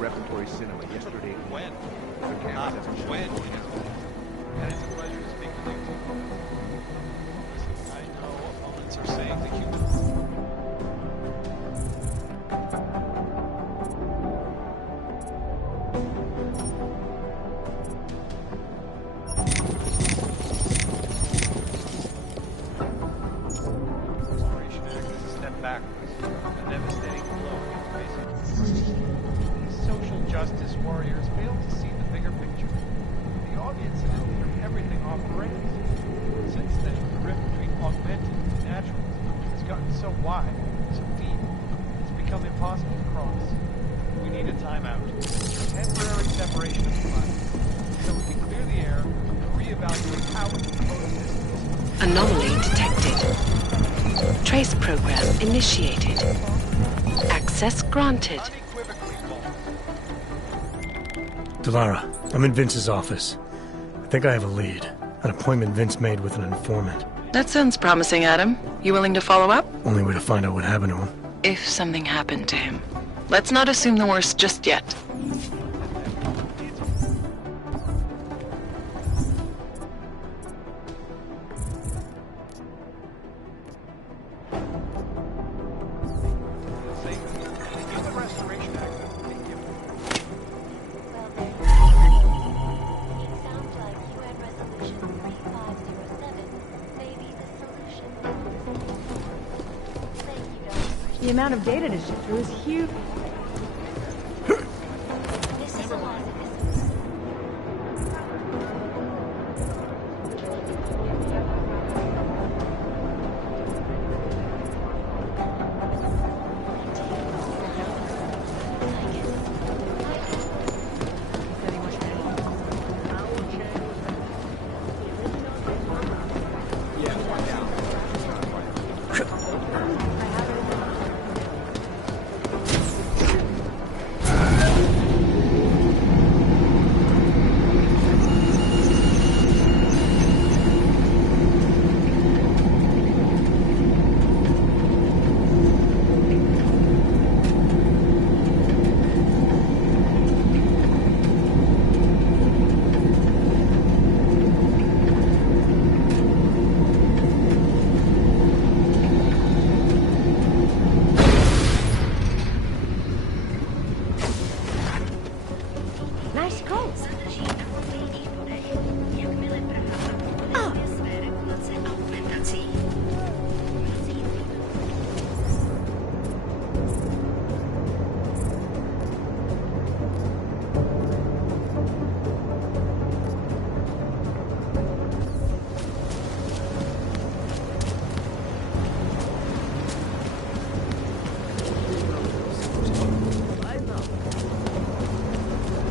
repertory cinema yesterday. When? The cameras have been When? showing. And it's a pleasure to speak with you. Listen, I know opponents are saying the human... Restoration Act is a step backwards, a devastating blow against basic liberties. These social justice warriors fail to see the bigger picture. The audience has thrown everything off the rails. Since then, the rift between augmented and natural has gotten so wide, so deep, it's become impossible to cross. We need a timeout, a temporary separation of the climate, so we can clear the air and reevaluate how we can coexist. Anomaly detected. Trace program initiated. Access granted. Unequivocally false. Delara, I'm in Vince's office. I think I have a lead. An appointment Vince made with an informant. That sounds promising, Adam. You willing to follow up? Only way to find out what happened to him. If something happened to him. Let's not assume the worst just yet. Human Restoration Act will be given. It sounds like UN Resolution 3507 may be the solution. Thank you, Dr. The amount of data to shift through is huge. This is Eliza. Nice calls.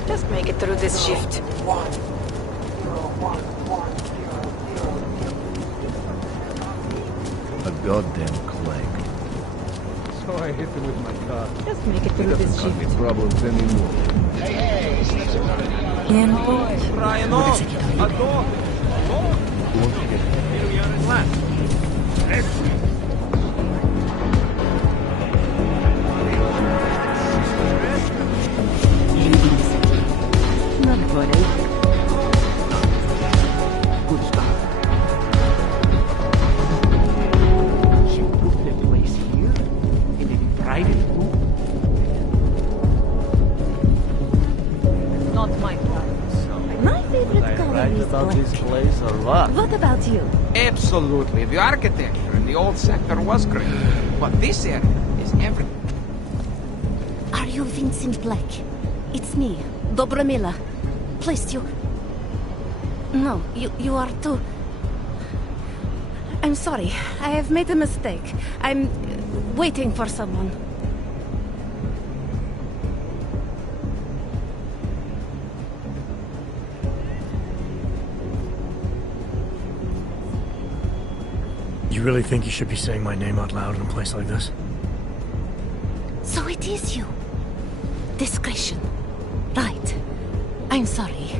Just make it through this shift. A goddamn clank. So I hit them with my car. Just make it through this Doesn't cause me shift. problems anymore. Ryan off! A dog! Won't you get Not good, eh? good stuff? You put the place here, in a private room. Not my problem. My favorite color is black. place or what? What about you? Absolutely. The architecture in the old sector was great. But this area is everything. Are you Vincent Black? It's me, Dobromila. Please, you... No, you are too... I'm sorry. I have made a mistake. I'm waiting for someone. You really think you should be saying my name out loud in a place like this? So it is you. Discretion. Right. I'm sorry.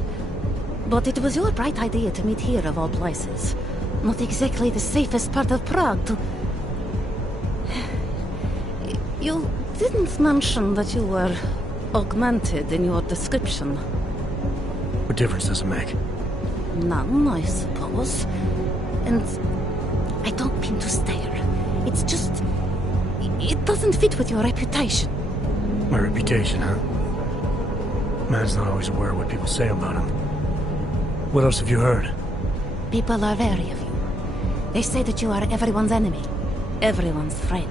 But it was your bright idea to meet here of all places. Not exactly the safest part of Prague to... You didn't mention that you were augmented in your description. What difference does it make? None, I suppose. And I don't mean to stare. It's just... it doesn't fit with your reputation. My reputation, huh? Man's not always aware of what people say about him. What else have you heard? People are wary of you. They say that you are everyone's enemy, everyone's friend.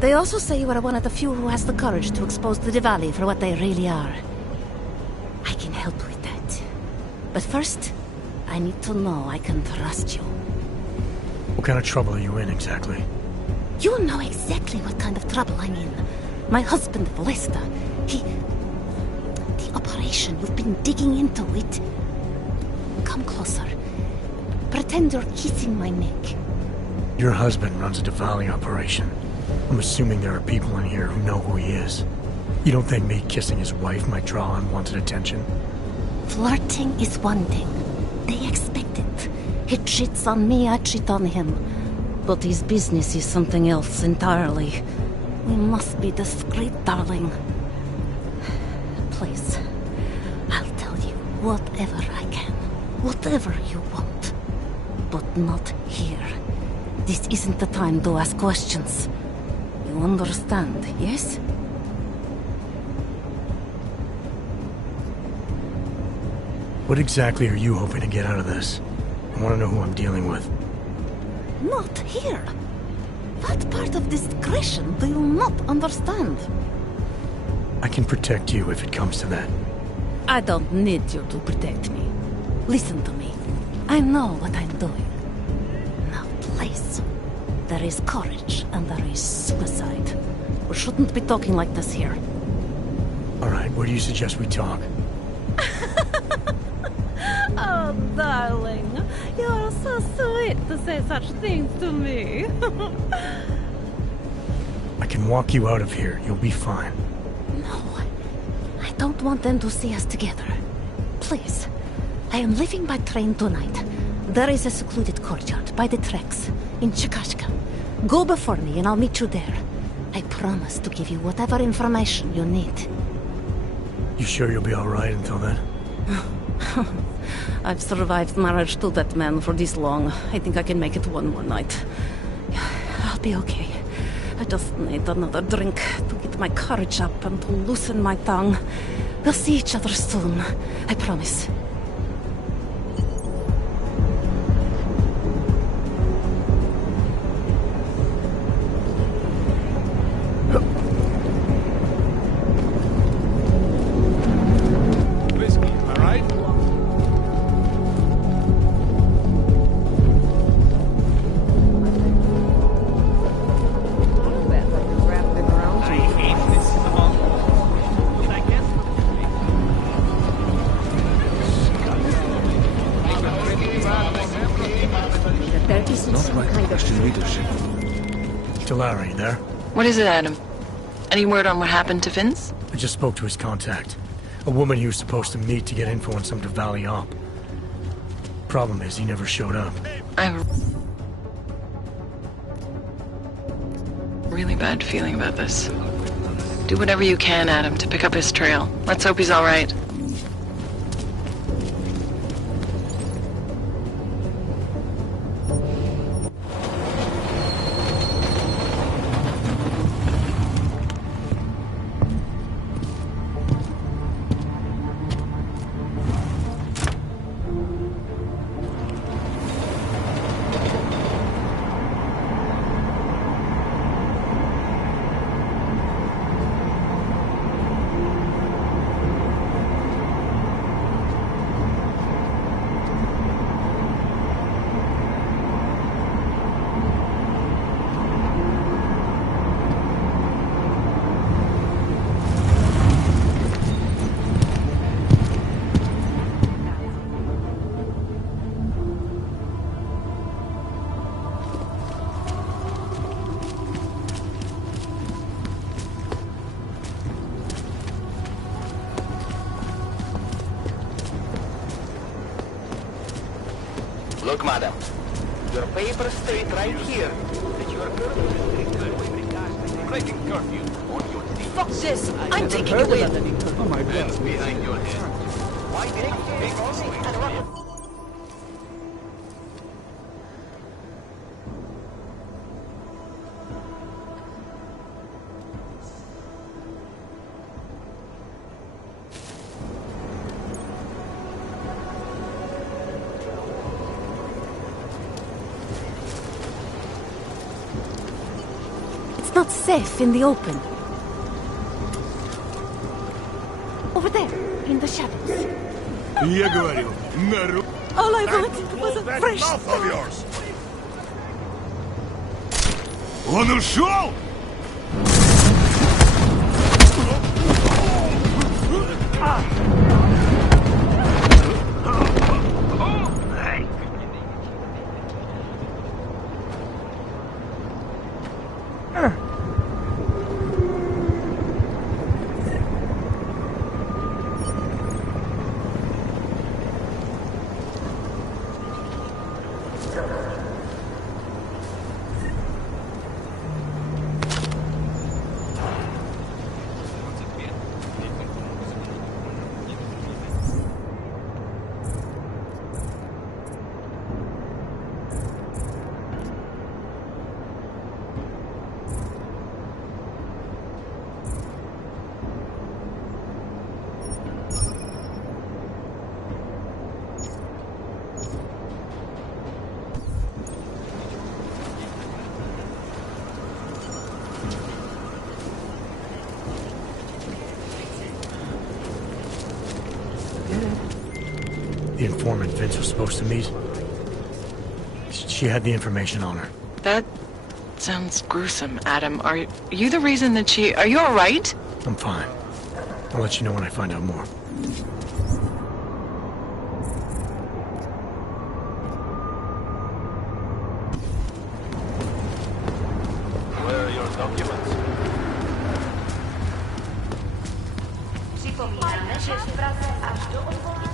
They also say you are one of the few who has the courage to expose the Diwali for what they really are. I can help with that. But first, I need to know I can trust you. What kind of trouble are you in, exactly? You know exactly what kind of trouble I'm in. My husband, Lester, the operation, you've been digging into it. Come closer. Pretend you're kissing my neck. Your husband runs a Diwali operation. I'm assuming there are people in here who know who he is. You don't think me kissing his wife might draw unwanted attention? Flirting is one thing. They expect it. He cheats on me, I cheat on him. But his business is something else entirely. We must be discreet, darling. Please, I'll tell you whatever I can. Whatever you want. But not here. This isn't the time to ask questions. You understand, yes? What exactly are you hoping to get out of this? I want to know who I'm dealing with. Not here. What part of discretion do you not understand? I can protect you if it comes to that. I don't need you to protect me. Listen to me. I know what I'm doing. Now, please. There is courage and there is suicide. We shouldn't be talking like this here. All right, where do you suggest we talk? Oh, darling. You're so sweet to say such things to me. I can walk you out of here. You'll be fine. No. I don't want them to see us together. Please. I am leaving by train tonight. There is a secluded courtyard by the tracks in Chikashka. Go before me and I'll meet you there. I promise to give you whatever information you need. You sure you'll be all right until then? I've survived marriage to that man for this long. I think I can make it one more night. I'll be okay. I just need another drink to get my courage up and to loosen my tongue. We'll see each other soon. I promise. Whiskey, am I right? I hate this song. Can I guess There isn't Not some right kind of... Christian leadership. Larry, there? What is it, Adam? Any word on what happened to Vince? I just spoke to his contact. A woman he was supposed to meet to get info on some Diwali op. Problem is, he never showed up. I have a really bad feeling about this. Do whatever you can, Adam, to pick up his trail. Let's hope he's all right. Look, madam. Your papers state right here that you are currently restricted to breaking curfew on your team. Fuck this! I'm taking you in! Oh my god. Hands behind your head. Why did you make us wait? It's not safe in the open. Over there, in the shadows. Я говорю, народ. All I wanted was a fresh start. yours. Он ушел? The informant Vince was supposed to meet. She had the information on her. That sounds gruesome, Adam. Are you the reason that she... Are you alright? I'm fine. I'll let you know when I find out more. Where are your documents? Připomínáme, že v Praze až do odvolání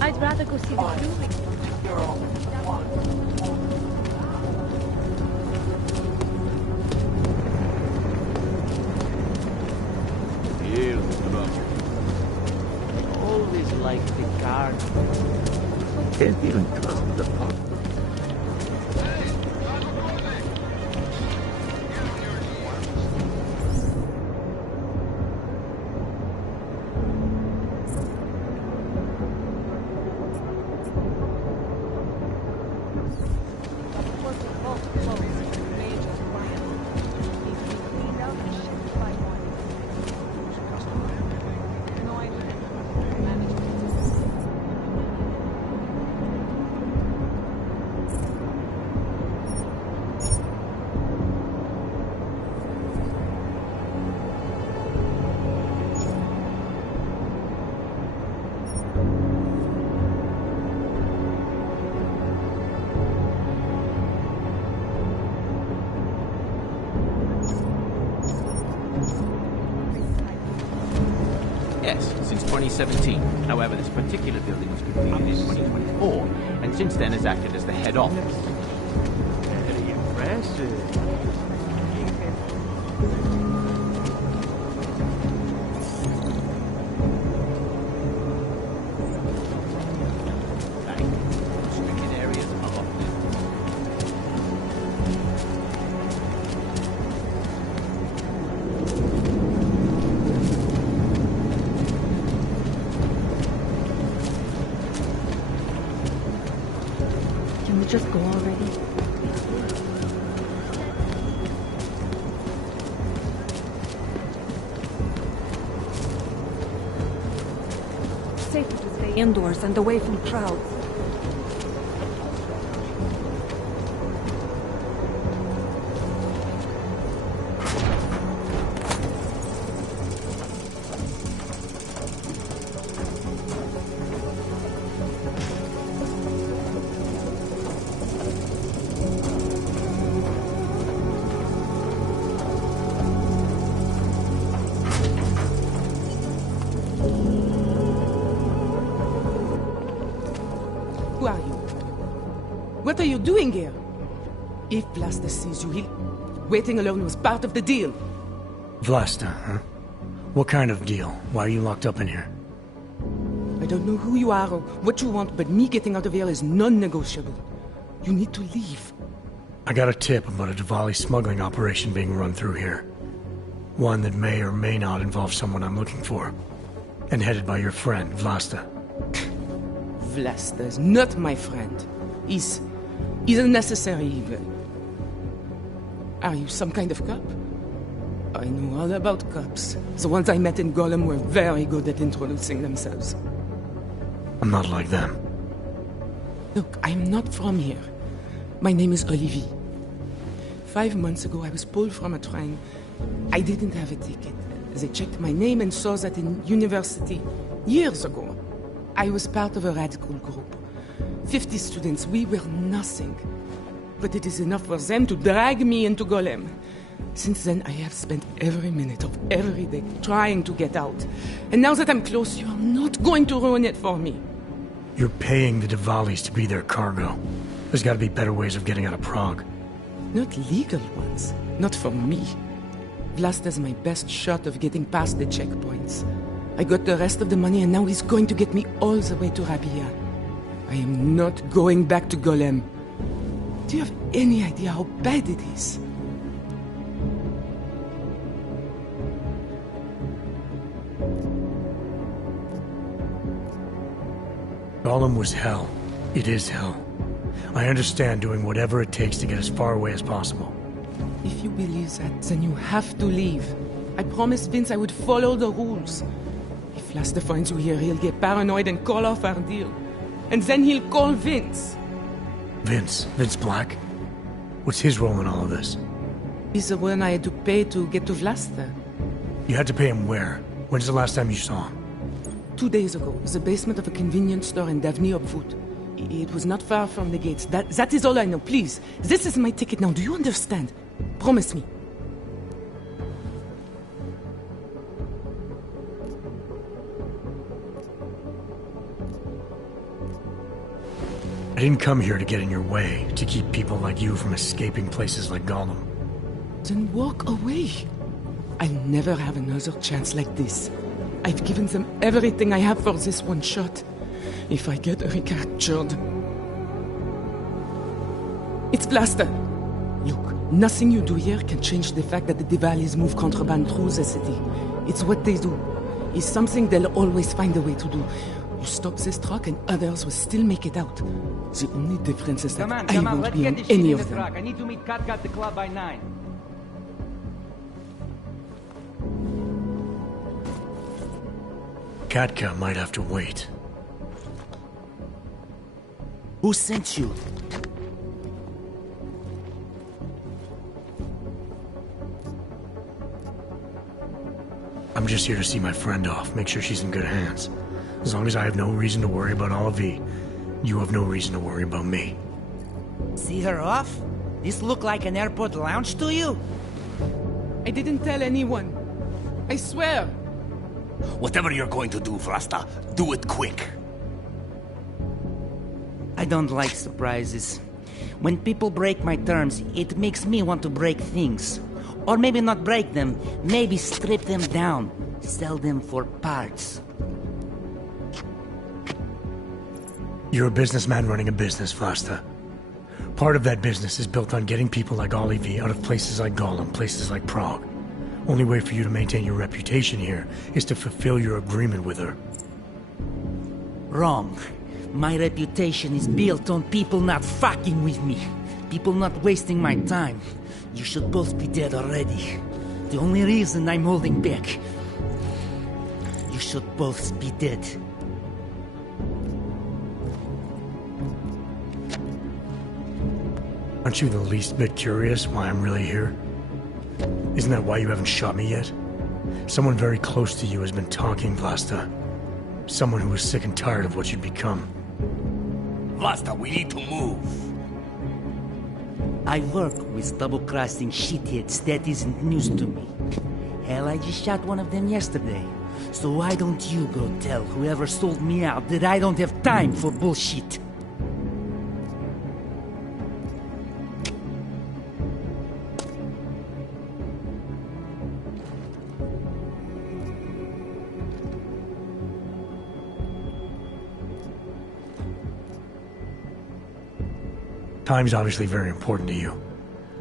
I'd rather go see the movie. Always like the car. Can't even trust the pub. Yes, since 2017. However, this particular building was completed in 2024, and since then has acted as the head office. Very impressive. Restricted areas are off. just go already? Safer to stay indoors and away from crowds. Who are you? What are you doing here? If Vlasta sees you, waiting alone was part of the deal. Vlasta, huh? What kind of deal? Why are you locked up in here? I don't know who you are or what you want, but me getting out of here is non-negotiable. You need to leave. I got a tip about a Diwali smuggling operation being run through here. One that may or may not involve someone I'm looking for. And headed by your friend, Vlasta. Vlasta is not my friend. He's a necessary evil. Are you some kind of cop? I know all about cops. The ones I met in Golem were very good at introducing themselves. I'm not like them. Look, I'm not from here. My name is Olivier. 5 months ago, I was pulled from a train. I didn't have a ticket. They checked my name and saw that in university, years ago, I was part of a radical group. 50 students, we were nothing. But it is enough for them to drag me into Golem. Since then, I have spent every minute of every day trying to get out. And now that I'm close, you are not going to ruin it for me. You're paying the Diwalis to be their cargo. There's gotta be better ways of getting out of Prague. Not legal ones. Not for me. Vlasta's my best shot of getting past the checkpoints. I got the rest of the money and now he's going to get me all the way to Rabia. I am not going back to Golem. Do you have any idea how bad it is? Golem was hell. It is hell. I understand doing whatever it takes to get as far away as possible. If you believe that, then you have to leave. I promised Vince I would follow the rules. If Vlasta finds you here, he'll get paranoid and call off our deal. And then he'll call Vince. Vince Black? What's his role in all of this? He's the one I had to pay to get to Vlasta. You had to pay him where? When's the last time you saw him? 2 days ago, the basement of a convenience store in Davni Obvut. It was not far from the gates. That is all I know. Please, this is my ticket now. Do you understand? Promise me. I didn't come here to get in your way, to keep people like you from escaping places like Gollum. Then walk away. I'll never have another chance like this. I've given them everything I have for this one shot. If I get recaptured... It's Vlasta! Look, nothing you do here can change the fact that the Diwalis move contraband through the city. It's what they do. It's something they'll always find a way to do. You stop this truck and others will still make it out. The only difference is that I won't be on any of them. I need to meet Katka at the club by 9. Katka might have to wait. Who sent you? I'm just here to see my friend off, make sure she's in good hands. As long as I have no reason to worry about Olivier, you have no reason to worry about me. See her off? This look like an airport lounge to you? I didn't tell anyone. I swear. Whatever you're going to do, Vlasta, do it quick. I don't like surprises. When people break my terms, it makes me want to break things. Or maybe not break them, maybe strip them down. Sell them for parts. You're a businessman running a business, Vlasta. Part of that business is built on getting people like Olivier out of places like Gollum, places like Prague. Only way for you to maintain your reputation here is to fulfill your agreement with her. Wrong. My reputation is built on people not fucking with me. People not wasting my time. You should both be dead already. The only reason I'm holding back. You should both be dead. Aren't you the least bit curious why I'm really here? Isn't that why you haven't shot me yet? Someone very close to you has been talking, Vlasta. Someone who is sick and tired of what you've become. Vlasta, we need to move. I work with double-crossing shitheads. That isn't news to me. Hell, I just shot one of them yesterday. So why don't you go tell whoever sold me out that I don't have time for bullshit? Time's obviously very important to you.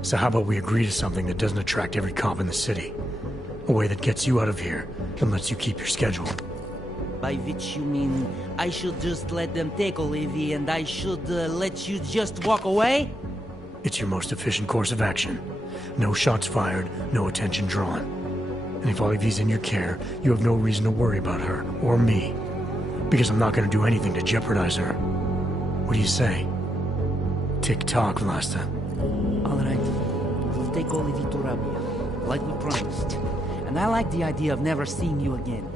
So how about we agree to something that doesn't attract every cop in the city? A way that gets you out of here and lets you keep your schedule. By which you mean I should just let them take Olivia and I should let you just walk away? It's your most efficient course of action. No shots fired, no attention drawn. And if Olivia's in your care, you have no reason to worry about her, or me. Because I'm not going to do anything to jeopardize her. What do you say? Tick-tock, Vlasta. All right. We'll take Olivia to Rabia, like we promised. And I like the idea of never seeing you again.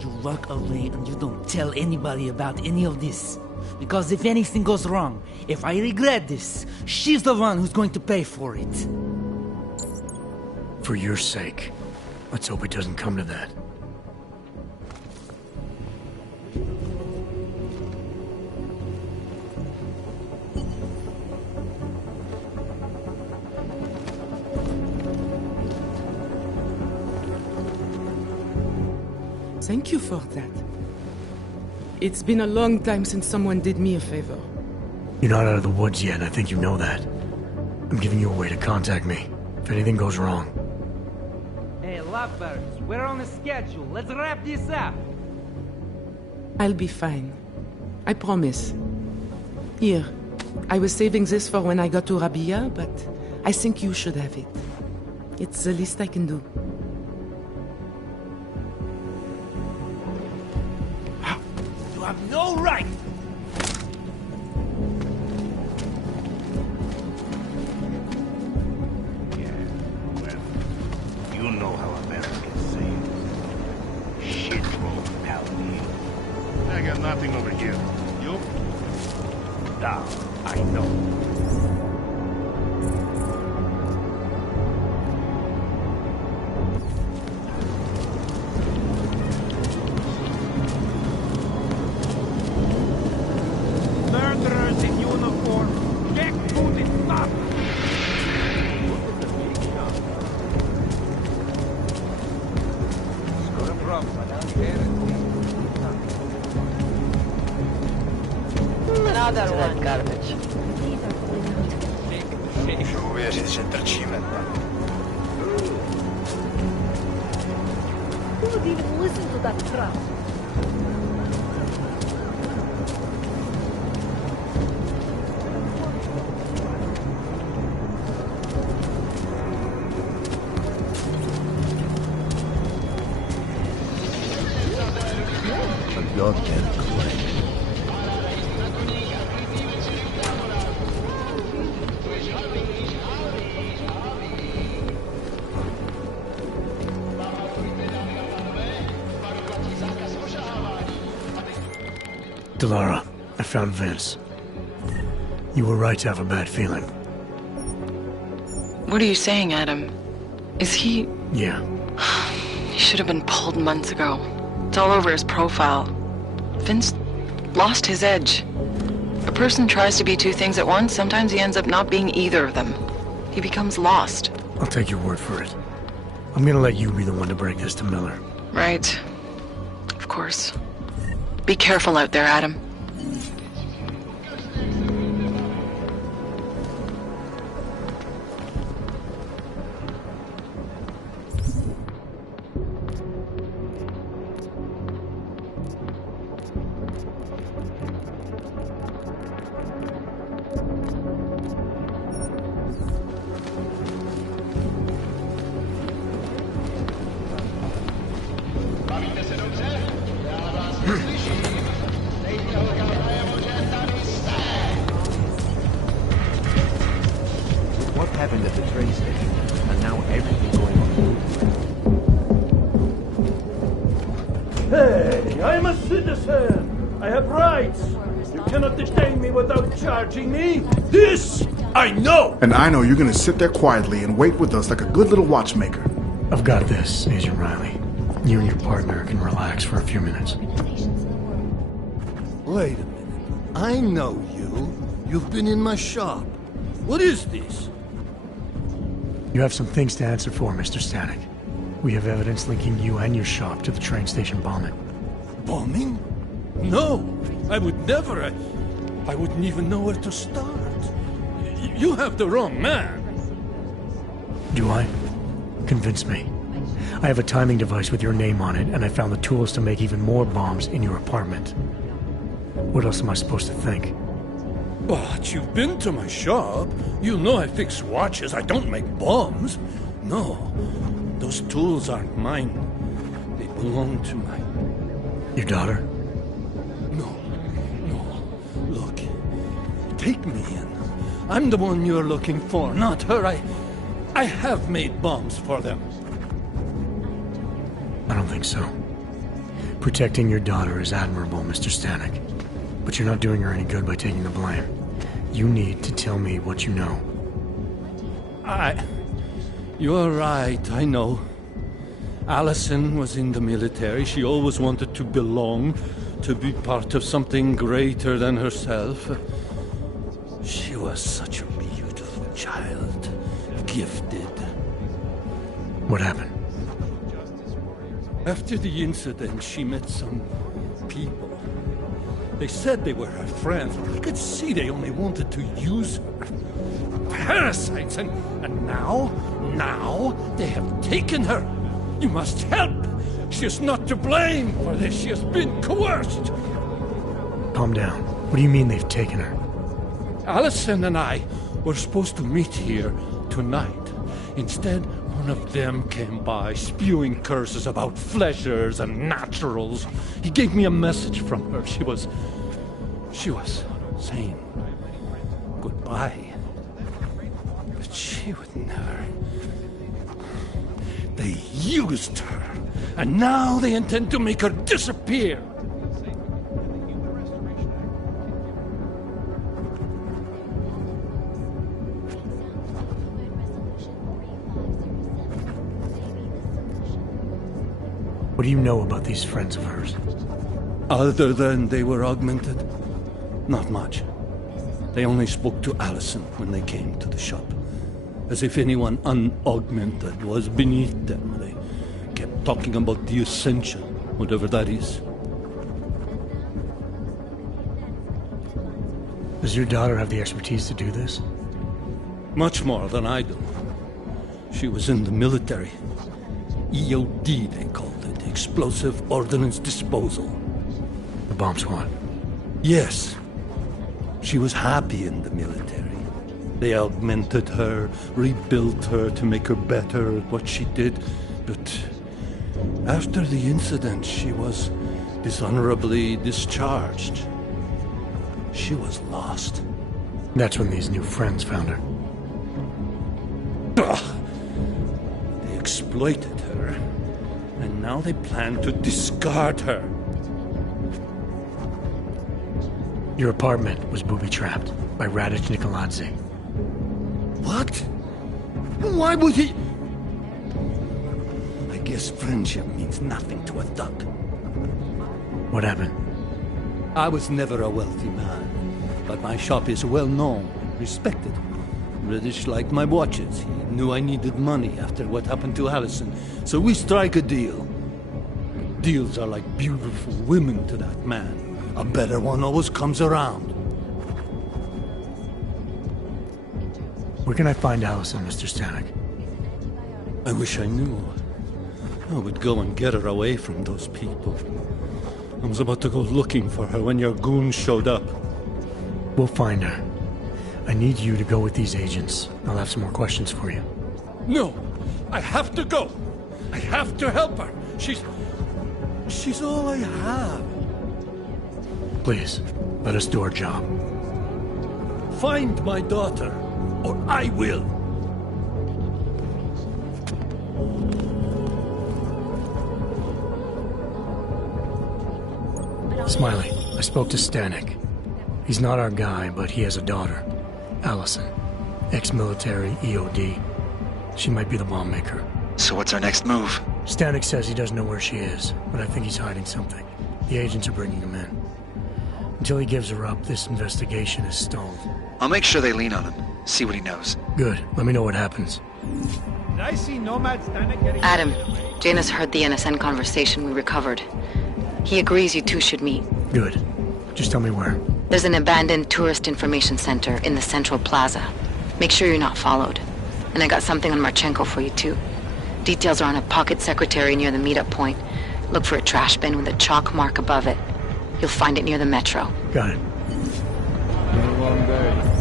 You walk away and you don't tell anybody about any of this. Because if anything goes wrong, if I regret this, she's the one who's going to pay for it. For your sake. Let's hope it doesn't come to that. Thank you for that. It's been a long time since someone did me a favor. You're not out of the woods yet, I think you know that. I'm giving you a way to contact me, if anything goes wrong. Hey, lovebirds, we're on a schedule. Let's wrap this up. I'll be fine. I promise. Here, I was saving this for when I got to Rabia, but I think you should have it. It's the least I can do. You have no right! Yeah, well, you know how Americans say it. Shit roll mentality. I got nothing over here. You? Nah, I know. Another one. Garbage. Můžu uvěřit, že trčíme. Who would even listen to that crap? A goddamn clay. Delara, I found Vince. You were right to have a bad feeling. What are you saying, Adam? Is he... Yeah. He should have been pulled months ago. It's all over his profile. Vince lost his edge. A person tries to be two things at once, sometimes he ends up not being either of them. He becomes lost. I'll take your word for it. I'm gonna let you be the one to break this to Miller. Right. Of course. Be careful out there, Adam. train station, and now everything going on. Hey, I'm a citizen! I have rights! You cannot detain me without charging me! This I know! And I know you're gonna sit there quietly and wait with us like a good little watchmaker. I've got this, Agent Riley. You and your partner can relax for a few minutes. Wait a minute. I know you. You've been in my shop. What is this? You have some things to answer for, Mr. Stanek. We have evidence linking you and your shop to the train station bombing. Bombing? No, I would never. I wouldn't even know where to start. You have the wrong man. Do I? Convince me. I have a timing device with your name on it, and I found the tools to make even more bombs in your apartment. What else am I supposed to think? But you've been to my shop. You know I fix watches. I don't make bombs. No, those tools aren't mine. They belong to my... Your daughter? No. Look, take me in. I'm the one you're looking for, not her. I have made bombs for them. I don't think so. Protecting your daughter is admirable, Mr. Stanek. But you're not doing her any good by taking the blame. You need to tell me what you know. You're right, I know. Allison was in the military. She always wanted to belong, to be part of something greater than herself. She was such a beautiful child, gifted. What happened? After the incident, she met some people. They said they were her friends, but I could see they only wanted to use her. Parasites, and now they have taken her. You must help. She is not to blame for this. She has been coerced. Calm down. What do you mean they've taken her? Allison and I were supposed to meet here tonight. Instead, one of them came by, spewing curses about fleshers and naturals. He gave me a message from her. She was saying goodbye. But she would never. They used her, and now they intend to make her disappear. What do you know about these friends of hers? Other than they were augmented? Not much. They only spoke to Allison when they came to the shop. As if anyone unaugmented was beneath them. They kept talking about the Ascension, whatever that is. Does your daughter have the expertise to do this? Much more than I do. She was in the military. EOD, they called it. Explosive Ordnance Disposal. The bomb squad? Yes. She was happy in the military. They augmented her, rebuilt her to make her better at what she did. But after the incident, she was dishonorably discharged. She was lost. That's when these new friends found her. Ugh. They exploited her, and now they plan to discard her. Your apartment was booby-trapped by Radic Nikoladze. What? Why would he? I guess friendship means nothing to a duck. What happened? I was never a wealthy man, but my shop is well known, respected. British liked my watches. He knew I needed money after what happened to Allison, so we strike a deal. Deals are like beautiful women to that man. A better one always comes around. Where can I find Allison, Mr. Stanek? I wish I knew. I would go and get her away from those people. I was about to go looking for her when your goons showed up. We'll find her. I need you to go with these agents. I'll have some more questions for you. No! I have to go! I have to help her! She's all I have. Please, let us do our job. Find my daughter, or I will. Smiley, I spoke to Stanek. He's not our guy, but he has a daughter, Allison. Ex-military, EOD. She might be the bomb maker. So what's our next move? Stanek says he doesn't know where she is, but I think he's hiding something. The agents are bringing him in. Until he gives her up, this investigation is stalled. I'll make sure they lean on him. See what he knows. Good. Let me know what happens. Did I see Nomad Stanek getting... Adam, Janus heard the NSN conversation we recovered. He agrees you two should meet. Good. Just tell me where. There's an abandoned tourist information center in the central plaza. Make sure you're not followed. And I got something on Marchenko for you too. Details are on a pocket secretary near the meetup point. Look for a trash bin with a chalk mark above it. You'll find it near the metro. Got it. Been a long day.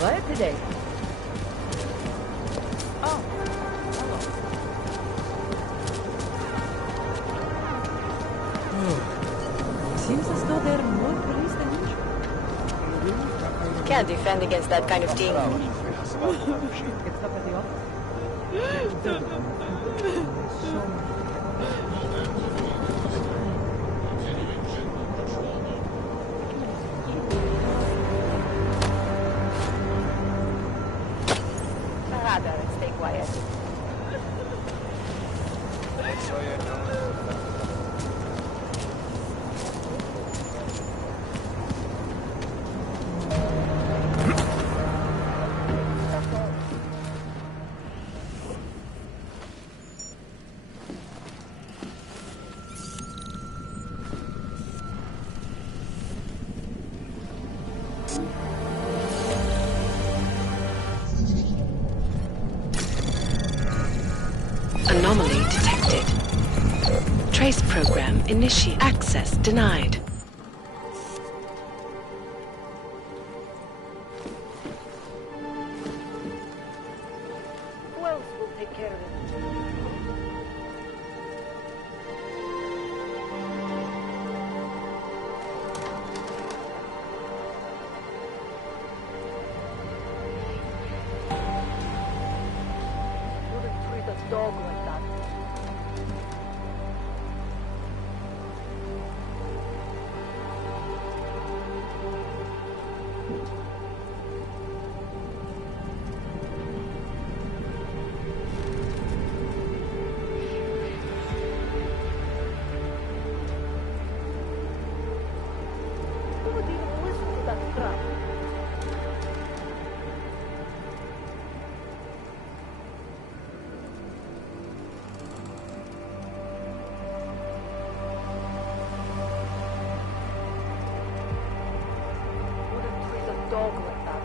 Right today. Oh, hello. Seems as though there are more police than usual. Can't defend against that kind of thing. Get stuff at the office. Stay quiet. Anomaly detected. Trace program initiate. Access denied. Who else will take care of it? Wouldn't treat a dog like that. Who would even listen to that crap? Wouldn't treat a dog like that.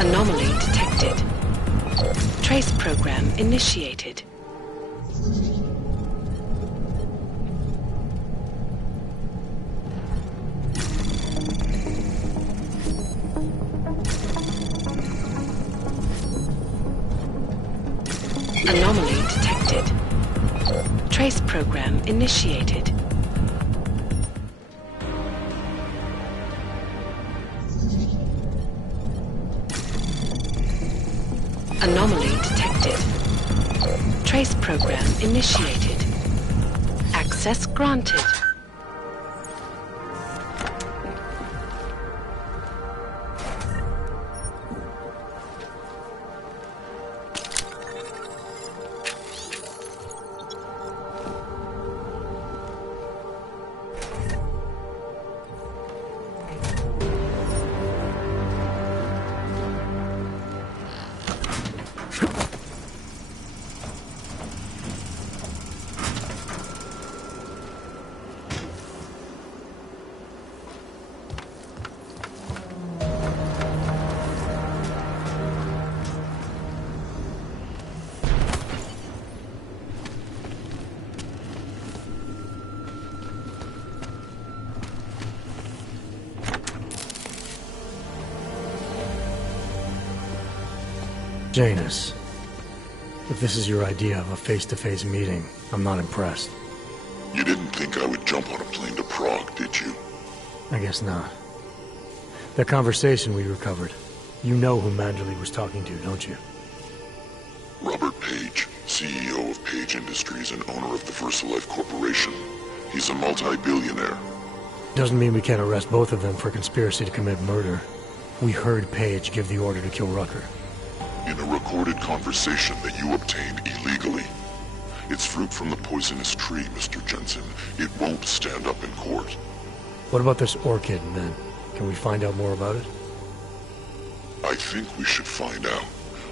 Anomaly detected. Trace program initiated. Anomaly detected. Trace program initiated. Anomaly detected. Trace program initiated. Access granted. Janus, if this is your idea of a face-to-face meeting, I'm not impressed. You didn't think I would jump on a plane to Prague, did you? I guess not. That conversation we recovered, you know who Manderley was talking to, don't you? Robert Page, CEO of Page Industries and owner of the VersaLife Corporation. He's a multi-billionaire. Doesn't mean we can't arrest both of them for conspiracy to commit murder. We heard Page give the order to kill Rucker. In a recorded conversation that you obtained illegally. It's fruit from the poisonous tree, Mr. Jensen. It won't stand up in court. What about this orchid, then? Can we find out more about it? I think we should find out.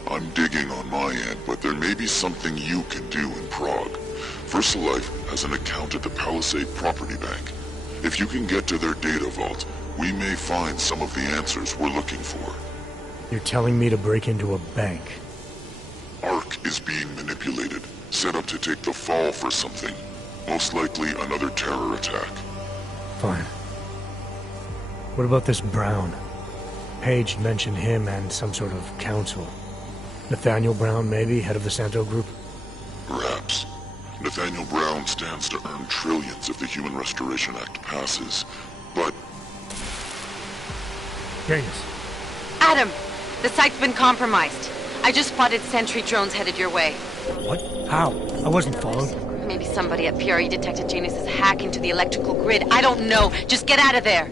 I'm digging on my end, but there may be something you can do in Prague. VersaLife has an account at the Palisade Property Bank. If you can get to their data vault, we may find some of the answers we're looking for. You're telling me to break into a bank? ARC is being manipulated, set up to take the fall for something. Most likely another terror attack. Fine. What about this Brown? Page mentioned him and some sort of council. Nathaniel Brown, maybe, head of the Santo Group? Perhaps. Nathaniel Brown stands to earn trillions if the Human Restoration Act passes, but... Janus. Adam! The site's been compromised. I just spotted sentry drones headed your way. What? How? I wasn't followed. Maybe somebody at PRE detected Janus's hack into the electrical grid. I don't know. Just get out of there.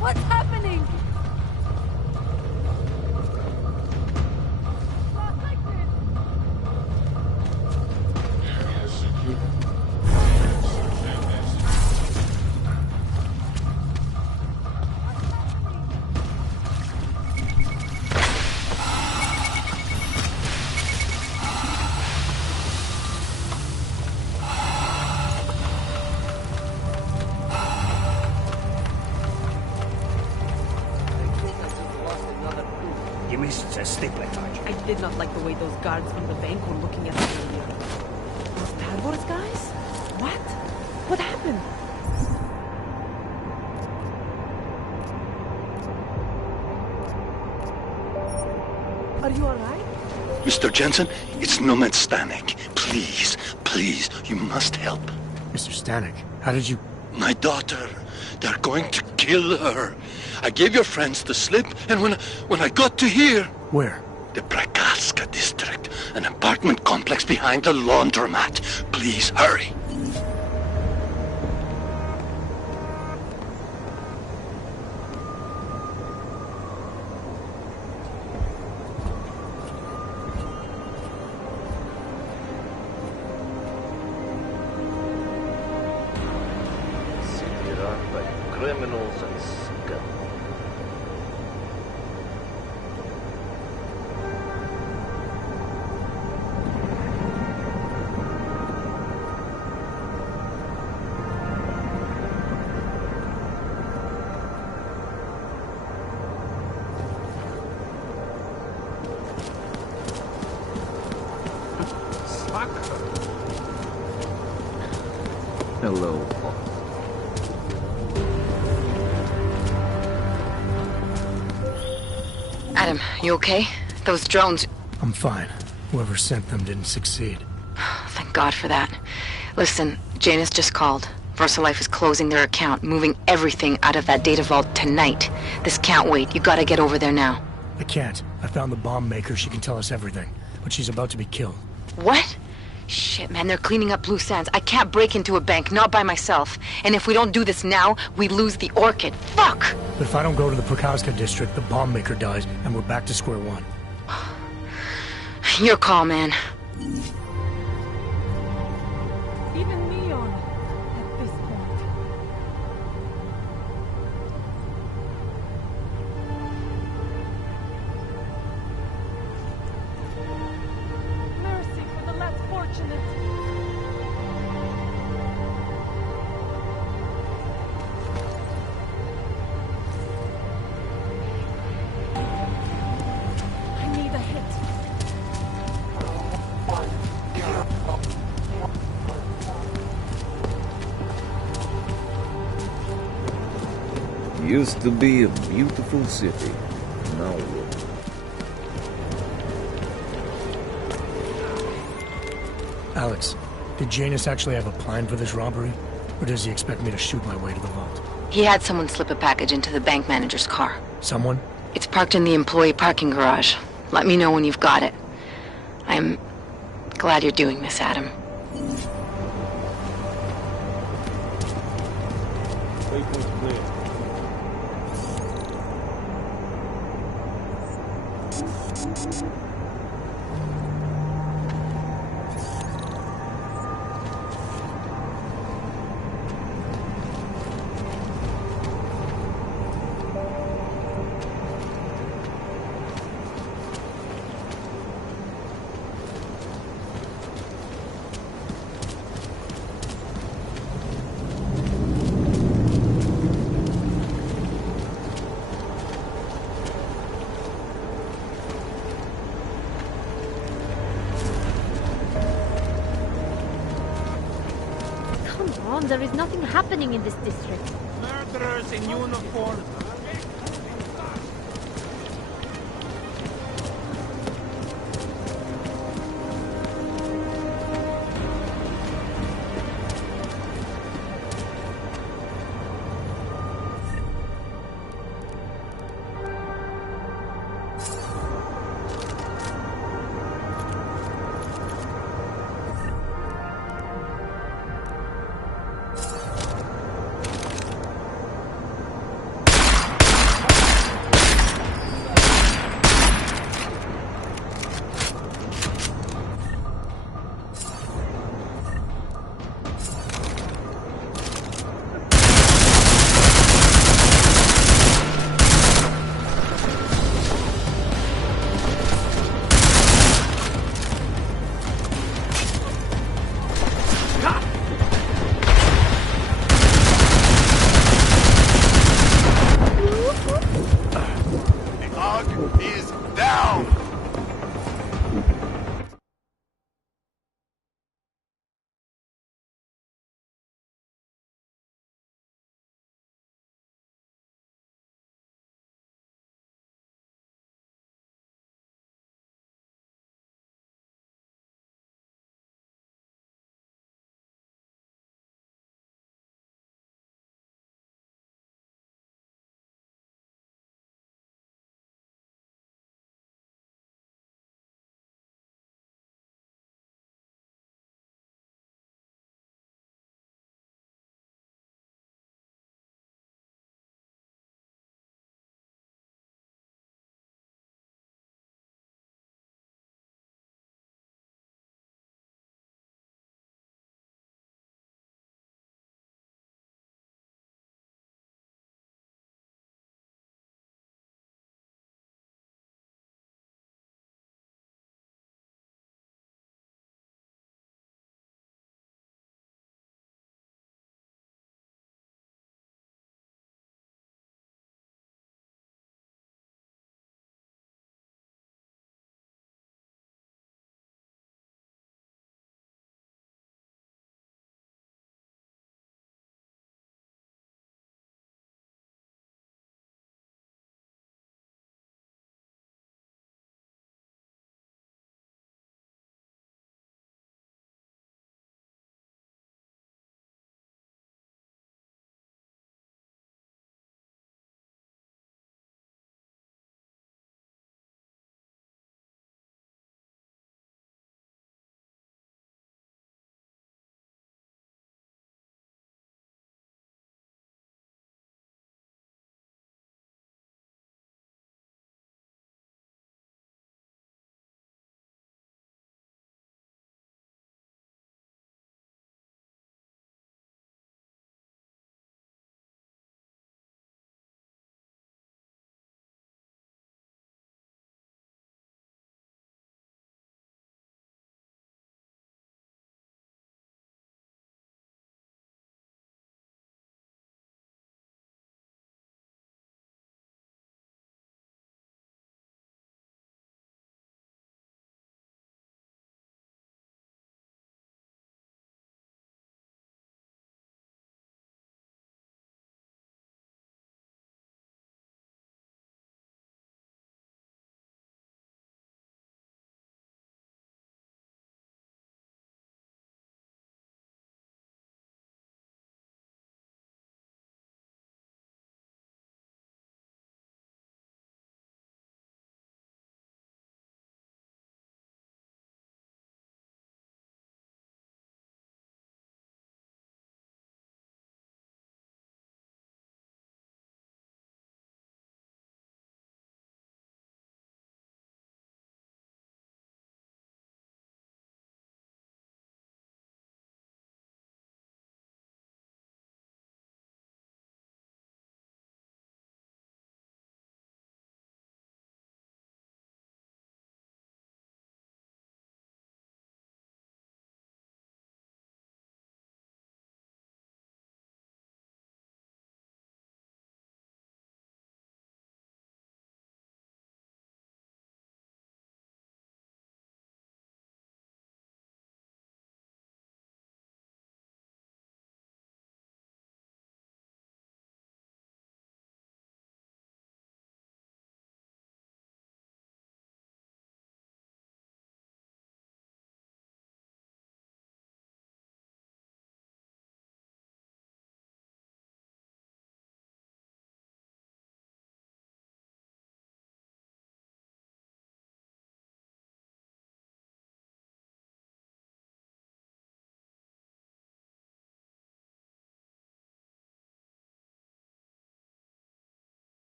What's happening? You missed the stapler charge. I did not like the way those guards from the bank were looking at us earlier. Those Padwars guys? What? What happened? Are you alright? Mr. Jensen, it's Nomad Stanek. Please, please, you must help. Mr. Stanek, how did you... My daughter. They're going to kill her. I gave your friends the slip, and when I got to here... Where? The Prakaska district, an apartment complex behind the laundromat. Please, hurry. City run by criminals and scum. Hello. Adam, you okay? Those drones... I'm fine. Whoever sent them didn't succeed. Thank God for that. Listen, Janus just called. VersaLife is closing their account, moving everything out of that data vault tonight. This can't wait. You gotta get over there now. I can't. I found the bomb maker. She can tell us everything. But she's about to be killed. What? Shit, man, they're cleaning up loose ends. I can't break into a bank, not by myself. And if we don't do this now, we lose the Orchid. Fuck! But if I don't go to the Prakaska district, the bomb maker dies, and we're back to square one. Your call, man. Even Neon at this point. Mercy for the less fortunate. I need a hit. Used to be a beautiful city. Now look. Alex, did Janus actually have a plan for this robbery? Or does he expect me to shoot my way to the vault? He had someone slip a package into the bank manager's car. Someone? It's parked in the employee parking garage. Let me know when you've got it. I'm glad you're doing this, Adam. There is nothing happening in this district. Murderers in uniform.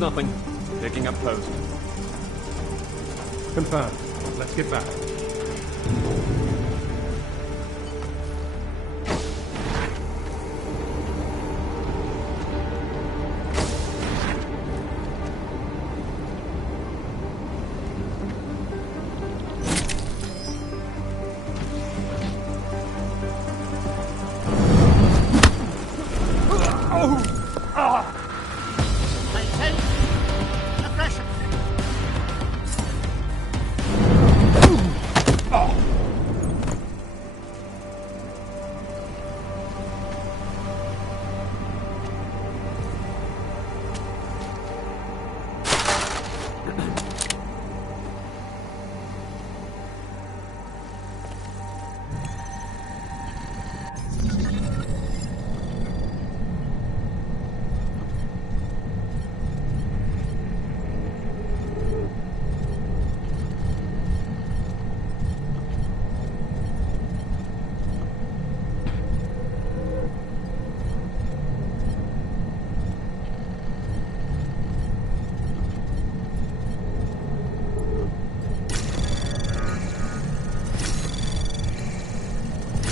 nothing. Picking up post. Confirmed. Let's get back.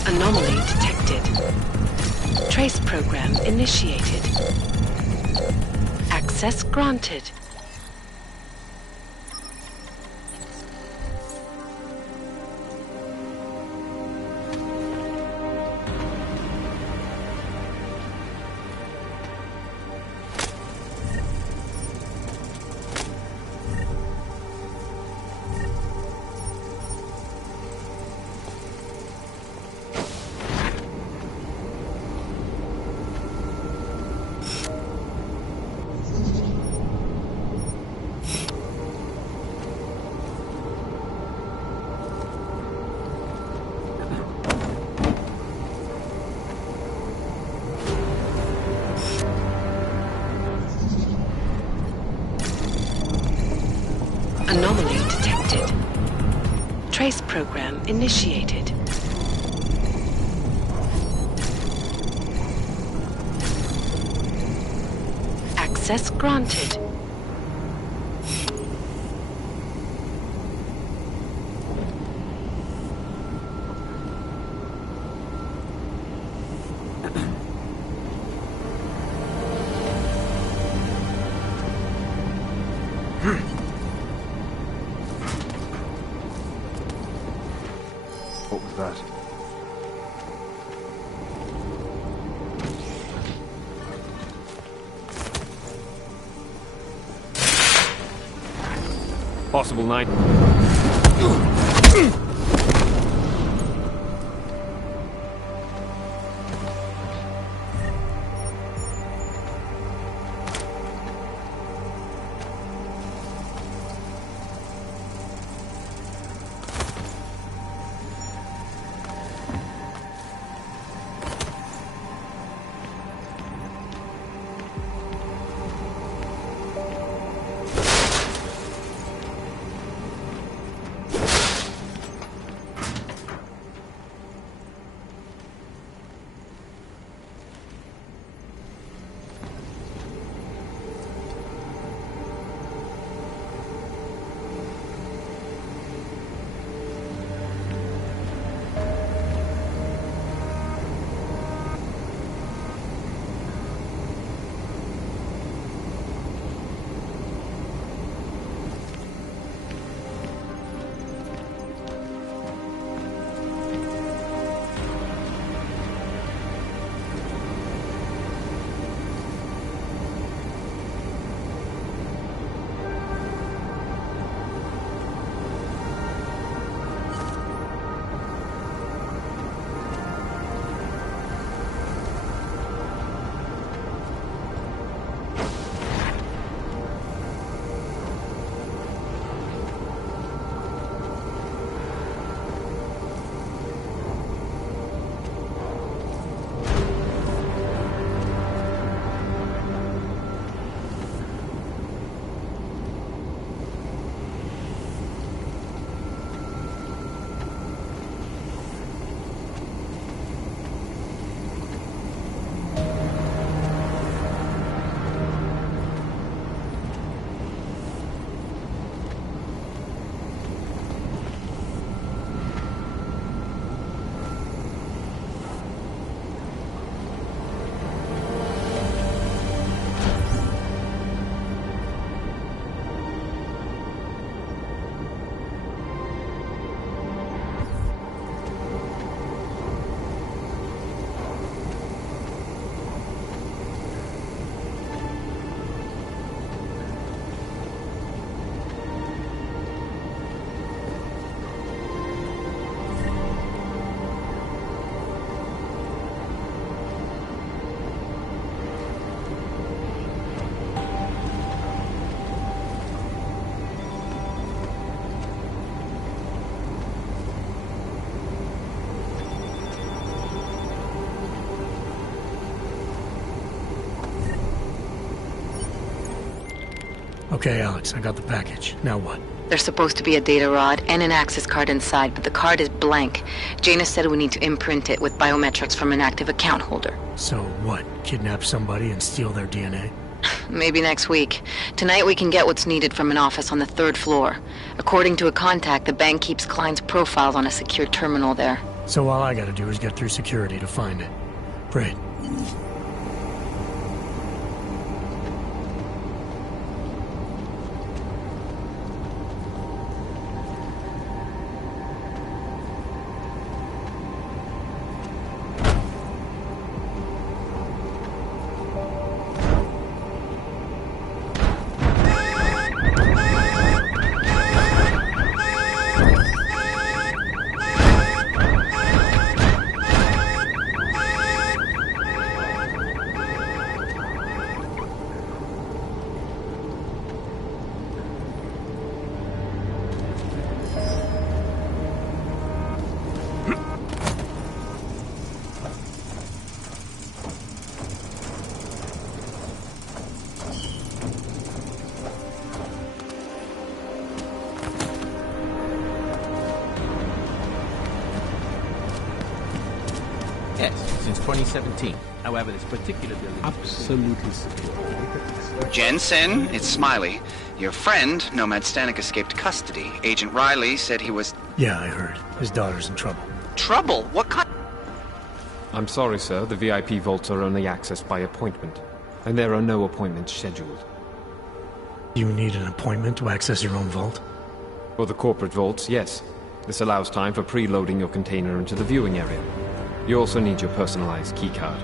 Anomaly detected. Trace program initiated. Access granted. Anomaly detected. Trace program initiated. Access granted. What was that? Possible 9. Okay, Alex, I got the package. Now what? There's supposed to be a data rod and an access card inside, but the card is blank. Janus said we need to imprint it with biometrics from an active account holder. So what? Kidnap somebody and steal their DNA? Maybe next week. Tonight we can get what's needed from an office on the 3rd floor. According to a contact, the bank keeps clients' profiles on a secure terminal there. So all I gotta do is get through security to find it. Great. Yes, since 2017. However, this particular building... Absolutely secure. Jensen, it's Smiley. Your friend, Nomad Stanek, escaped custody. Agent Riley said he was... Yeah, I heard. His daughter's in trouble. Trouble? What kind... I'm sorry, sir. The VIP vaults are only accessed by appointment. And there are no appointments scheduled. You need an appointment to access your own vault? For the corporate vaults, yes. This allows time for preloading your container into the viewing area. You also need your personalized keycard.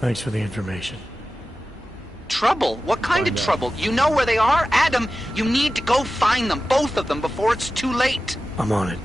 Thanks for the information. Trouble? What kind of trouble? You know where they are? Adam, you need to go find them, both of them, before it's too late. I'm on it.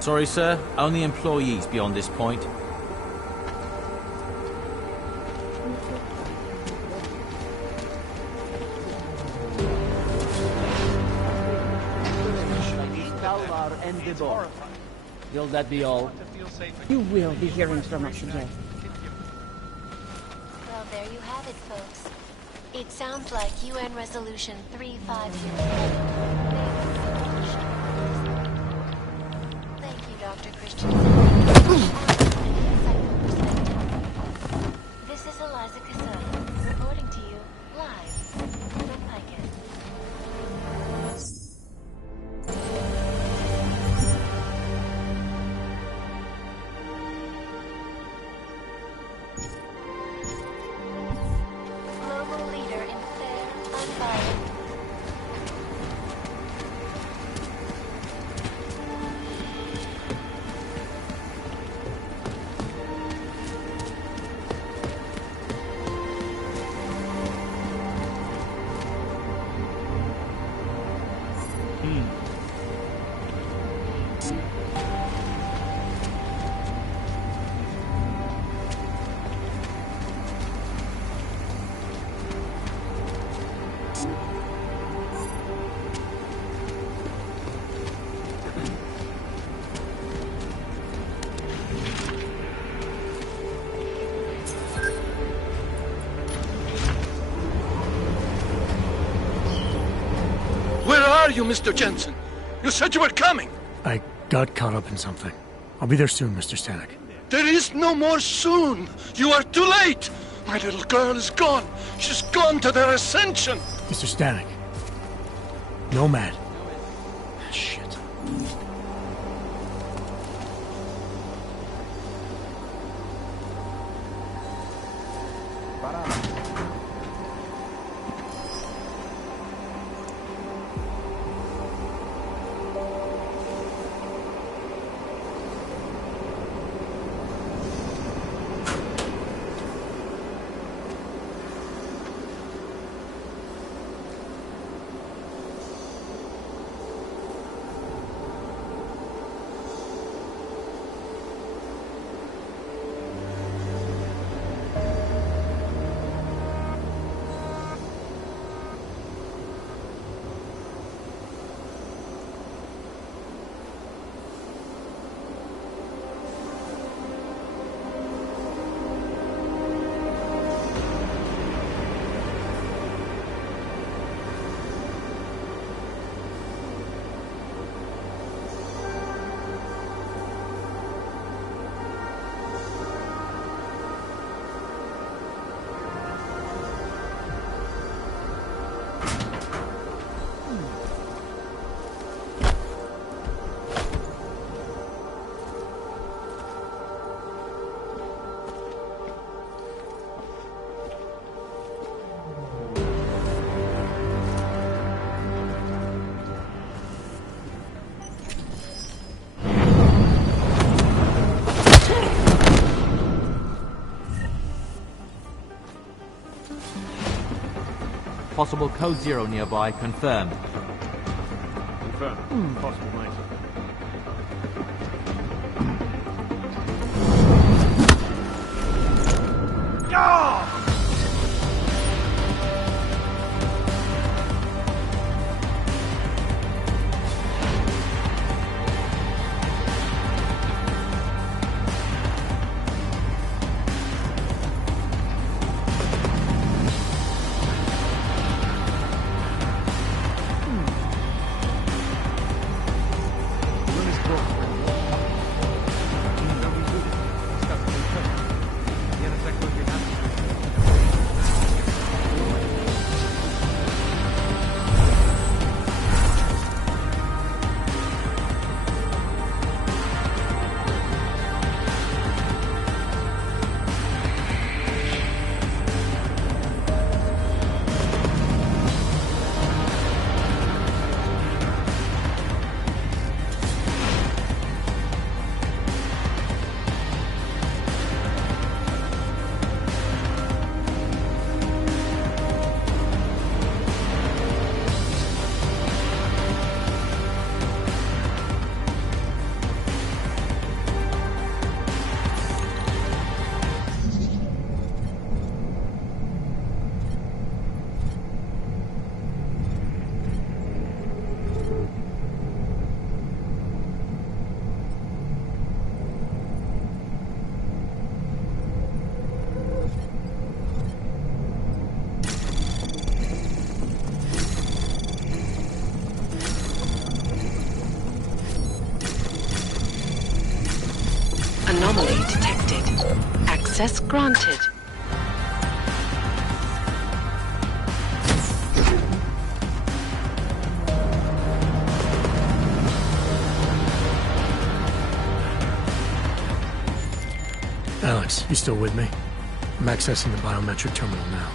Sorry, sir. Only employees beyond this point. and the It's boy. horrifying. Will that be all? To feel safe again. You will be hearing from us again. Well, there you have it, folks. It sounds like UN Resolution 3507. Thank you, Dr. Christian. This is Eliza Casella, reporting to you live from Pikehead. Global leader in fair, unbiased. Where are you, Mr. Jensen? You said you were coming. I got caught up in something. I'll be there soon, Mr. Stanek. There is no more soon. You are too late. My little girl is gone. She's gone to their ascension. Mr. Stanek. Nomad. Shit. Possible code 0 nearby, confirmed. Confirmed. Possible, mate. Access granted. Alex, you still with me? I'm accessing the biometric terminal now.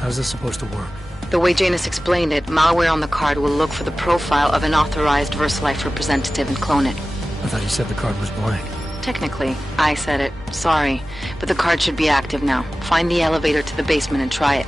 How's this supposed to work? The way Janus explained it, malware on the card will look for the profile of an authorized VersaLife representative and clone it. I thought you said the card was blank. Technically, I said it. Sorry. But the card should be active now. Find the elevator to the basement and try it.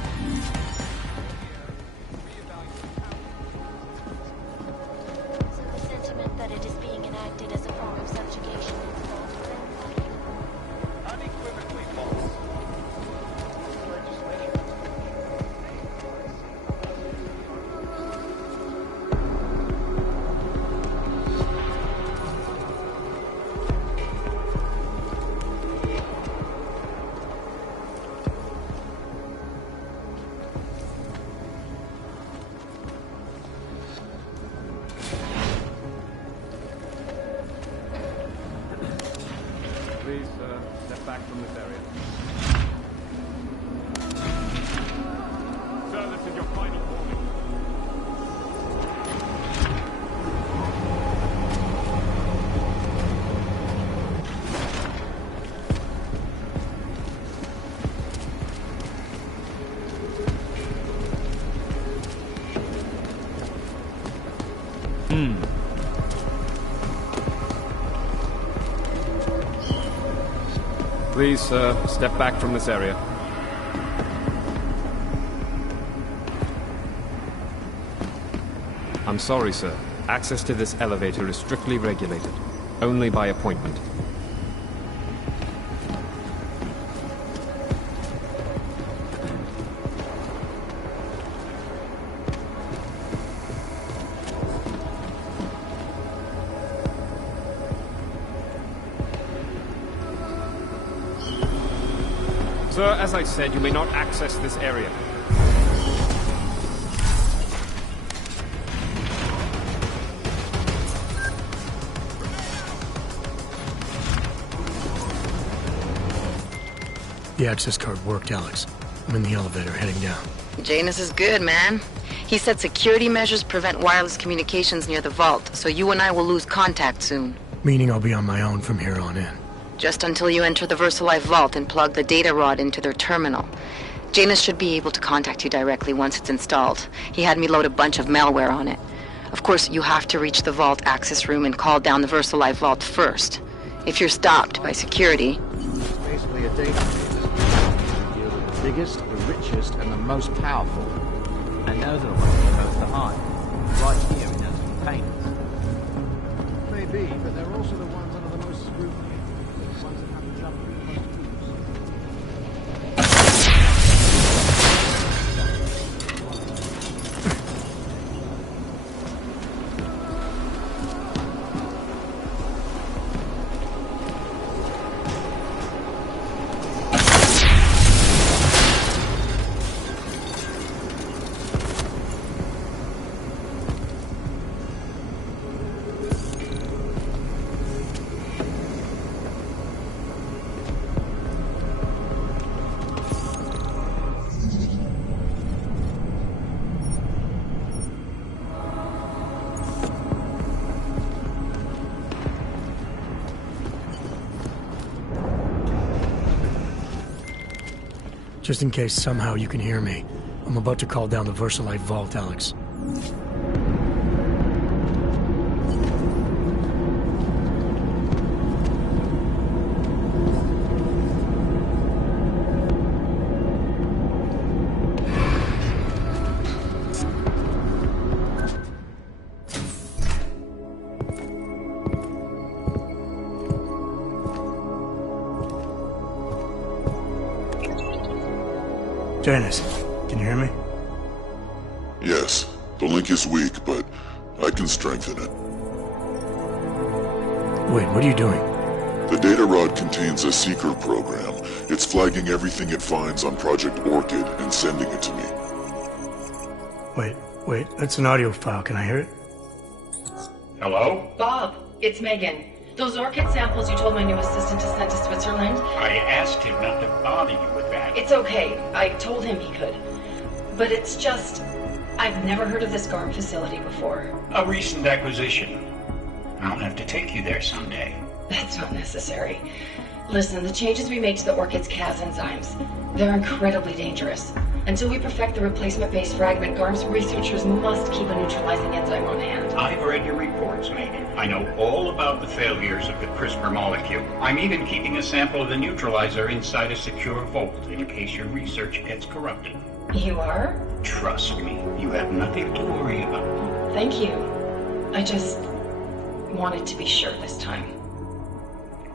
Please, step back from this area. Sir, this is your final warning. Please, step back from this area. I'm sorry, sir. Access to this elevator is strictly regulated. Only by appointment. Sir, as I said, you may not access this area. The access card worked, Alex. I'm in the elevator, heading down. Janus is good, man. He said security measures prevent wireless communications near the vault, so you and I will lose contact soon. Meaning I'll be on my own from here on in. Just until you enter the VersaLife vault and plug the data rod into their terminal. Janus should be able to contact you directly once it's installed. He had me load a bunch of malware on it. Of course, you have to reach the vault access room and call down the VersaLife vault first. If you're stopped by security... It's basically a database. Deal with the biggest, the richest, and the most powerful. And those are the ones you're supposed to hide. Right here in those containers. Maybe, but they're also the ones under the most scrutiny. The ones that have to jump through the most hoops. Just in case somehow you can hear me, I'm about to call down the VersaLife vault, Alex. Janus, can you hear me? Yes. The link is weak, but I can strengthen it. Wait, what are you doing? The data rod contains a secret program. It's flagging everything it finds on Project Orchid and sending it to me. Wait, that's an audio file. Can I hear it? Hello? Bob, it's Megan. Those orchid samples you told my new assistant to send to Switzerland? I asked him not to bother you with that. It's okay. I told him he could. But it's just... I've never heard of this GARM facility before. A recent acquisition. I'll have to take you there someday. That's not necessary. Listen, the changes we make to the orchid's Cas enzymes, they're incredibly dangerous. Until we perfect the replacement-based fragment, GARM's researchers must keep a neutralizing enzyme on hand. I've read your reports, Megan. I know all about the failures of the CRISPR molecule. I'm even keeping a sample of the neutralizer inside a secure vault in case your research gets corrupted. You are? Trust me, you have nothing to worry about. Thank you. I just wanted to be sure this time.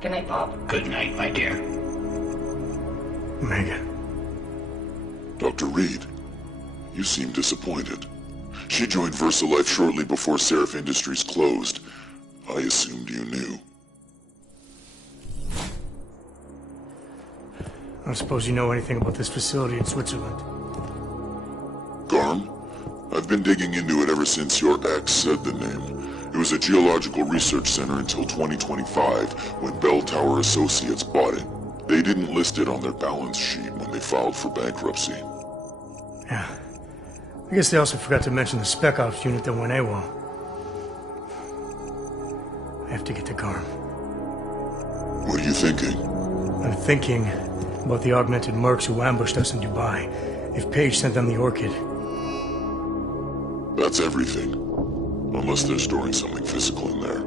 Good night, Bob. Good night, my dear. Megan. Dr. Reed, you seem disappointed. She joined VersaLife shortly before Seraph Industries closed. I assumed you knew. I don't suppose you know anything about this facility in Switzerland. GARM? I've been digging into it ever since your ex said the name. It was a geological research center until 2025, when Bell Tower Associates bought it. They didn't list it on their balance sheet when they filed for bankruptcy. Yeah. I guess they also forgot to mention the Spec Ops unit that went AWOL. I have to get to GARM. What are you thinking? I'm thinking about the augmented mercs who ambushed us in Dubai. If Paige sent them the orchid. That's everything. Unless they're storing something physical in there.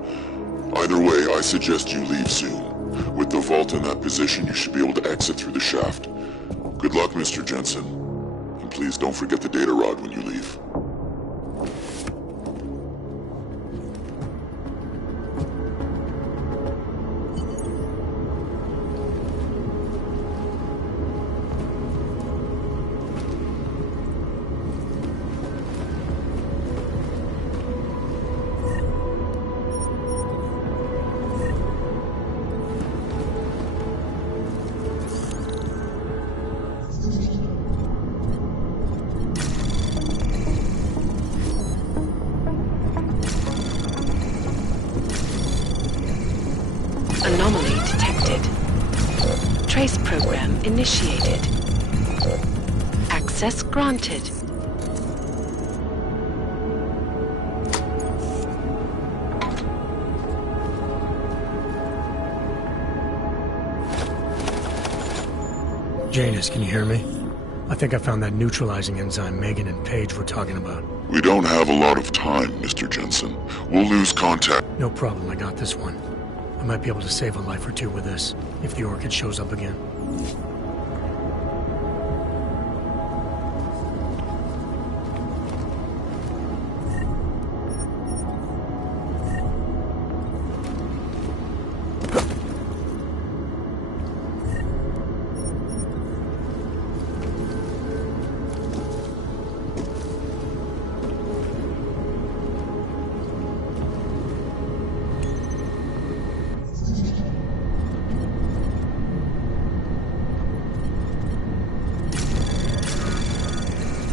Either way, I suggest you leave soon. With the vault in that position, you should be able to exit through the shaft. Good luck, Mr. Jensen. And please don't forget the data rod when you leave. Anomaly detected. Trace program initiated. Access granted. Janus, can you hear me? I think I found that neutralizing enzyme Megan and Paige were talking about. We don't have a lot of time, Mr. Jensen. We'll lose contact. No problem, I got this one. I might be able to save a life or two with this, if the orchid shows up again.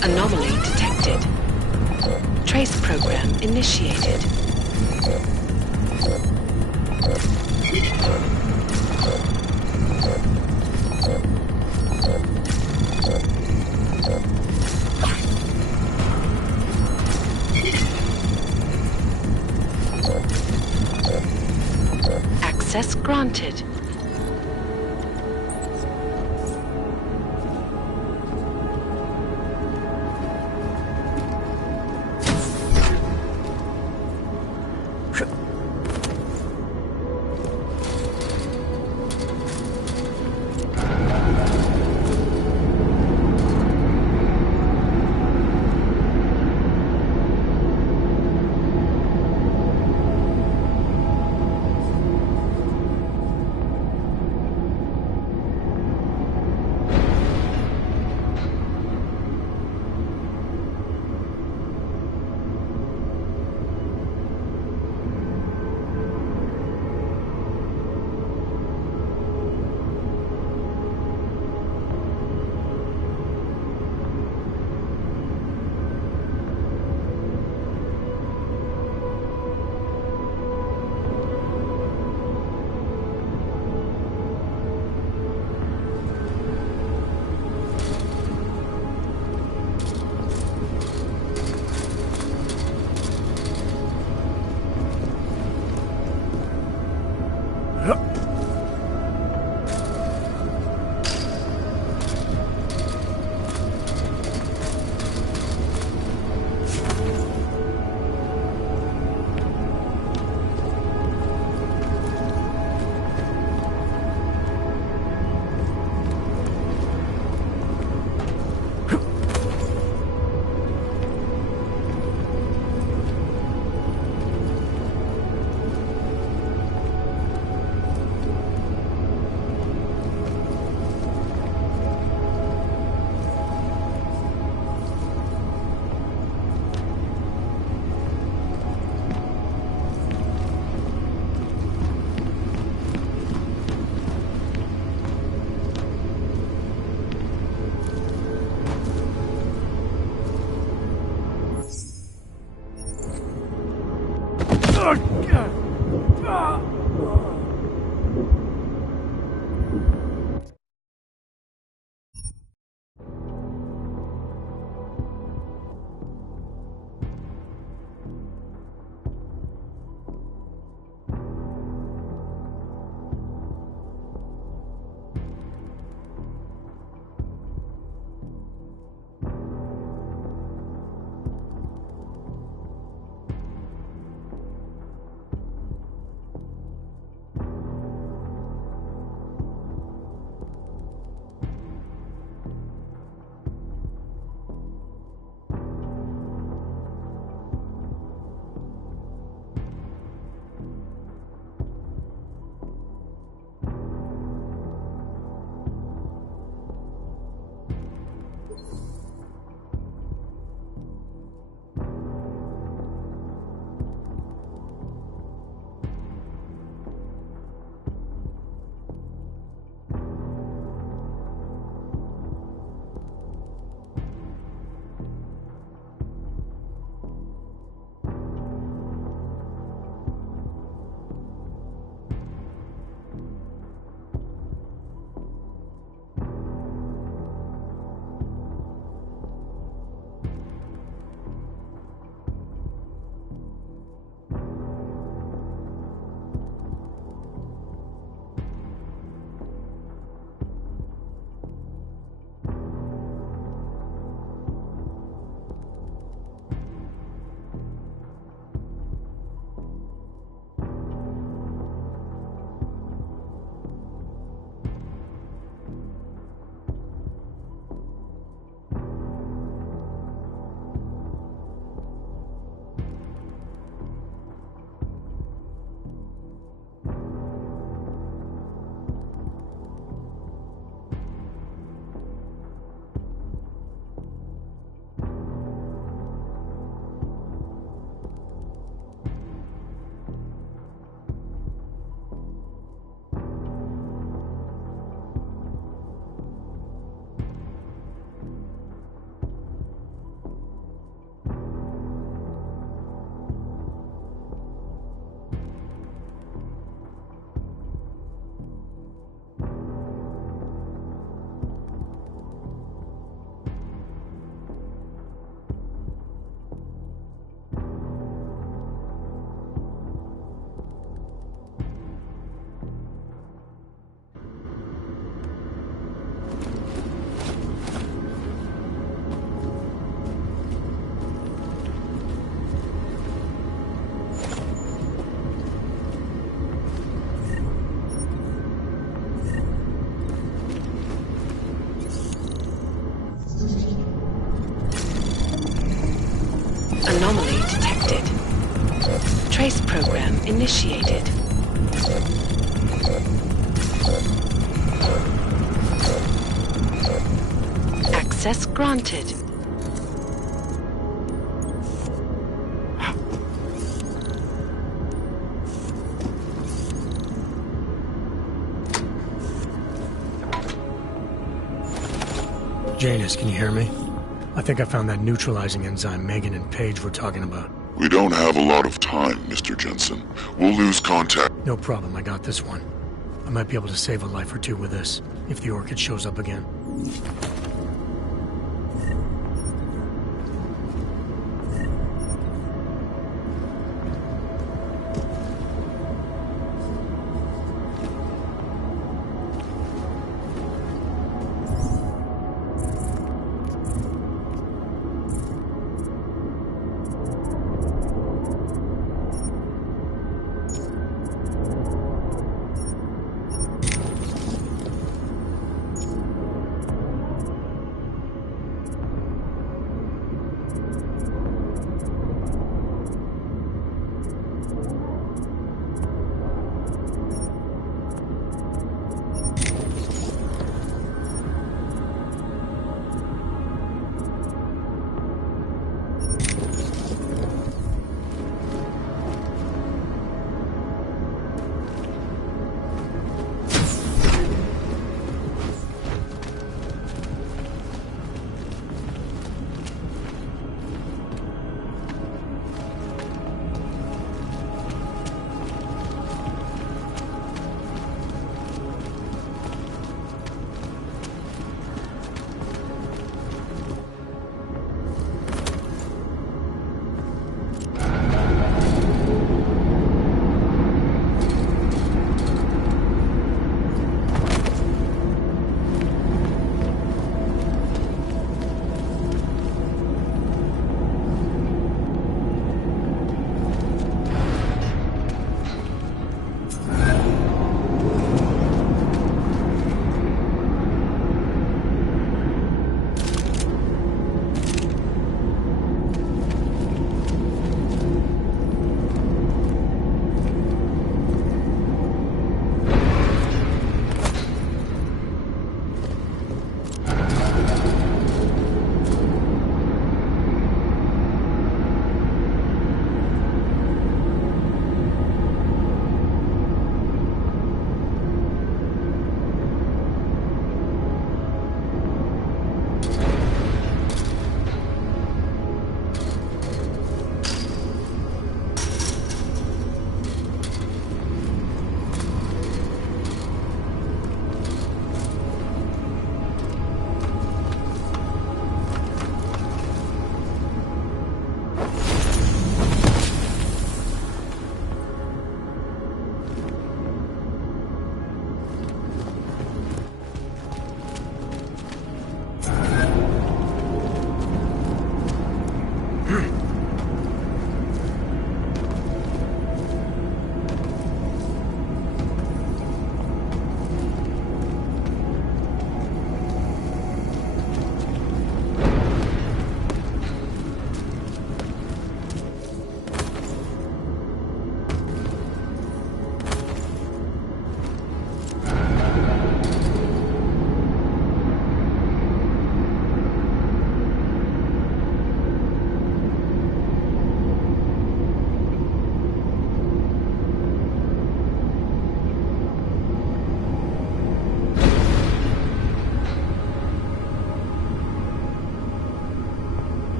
Anomaly detected. Trace program initiated. Access granted. Anomaly detected. Trace program initiated. Access granted. Janus, can you hear me? I think I found that neutralizing enzyme Megan and Paige were talking about. We don't have a lot of time, Mr. Jensen. We'll lose contact. No problem, I got this one. I might be able to save a life or two with this, if the Orchid shows up again.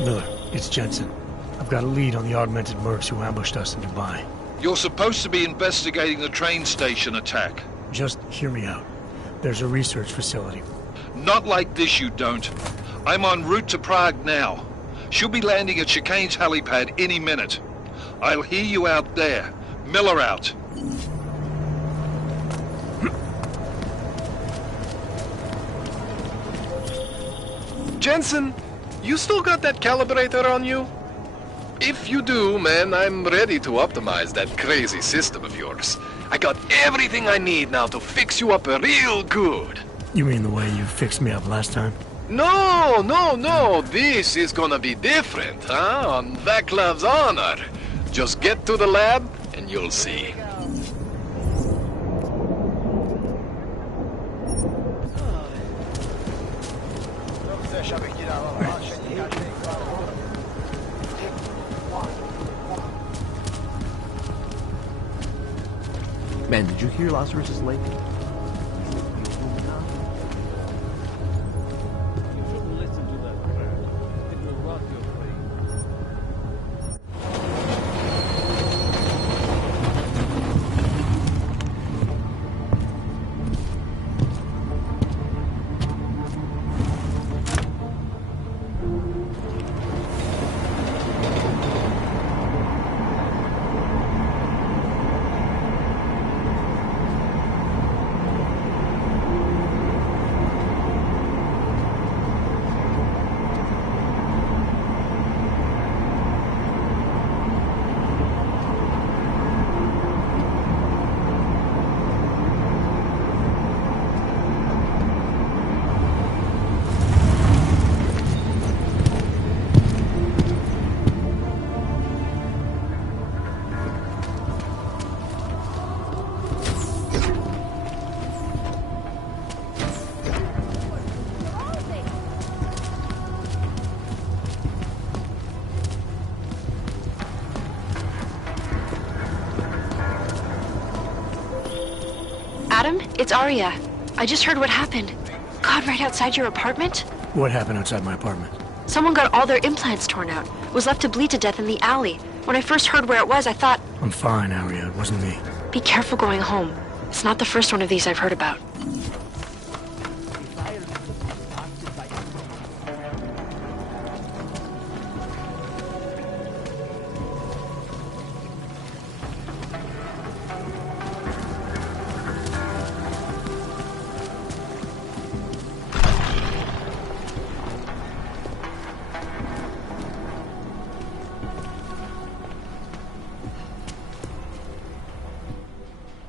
Miller, it's Jensen. I've got a lead on the augmented mercs who ambushed us in Dubai. You're supposed to be investigating the train station attack. Just hear me out. There's a research facility. Not like this, you don't. I'm en route to Prague now. She'll be landing at Chicane's helipad any minute. I'll hear you out there. Miller out. Jensen, you still got that calibrator on you? If you do, man, I'm ready to optimize that crazy system of yours. I got everything I need now to fix you up real good. You mean the way you fixed me up last time? No. This is gonna be different, huh? On Vaclav's honor. Just get to the lab, and you'll see. Man, did you hear Lazarus' Lake? Adam, it's Arya. I just heard what happened. God, right outside your apartment? What happened outside my apartment? Someone got all their implants torn out. Was left to bleed to death in the alley. When I first heard where it was, I thought... I'm fine, Arya. It wasn't me. Be careful going home. It's not the first one of these I've heard about.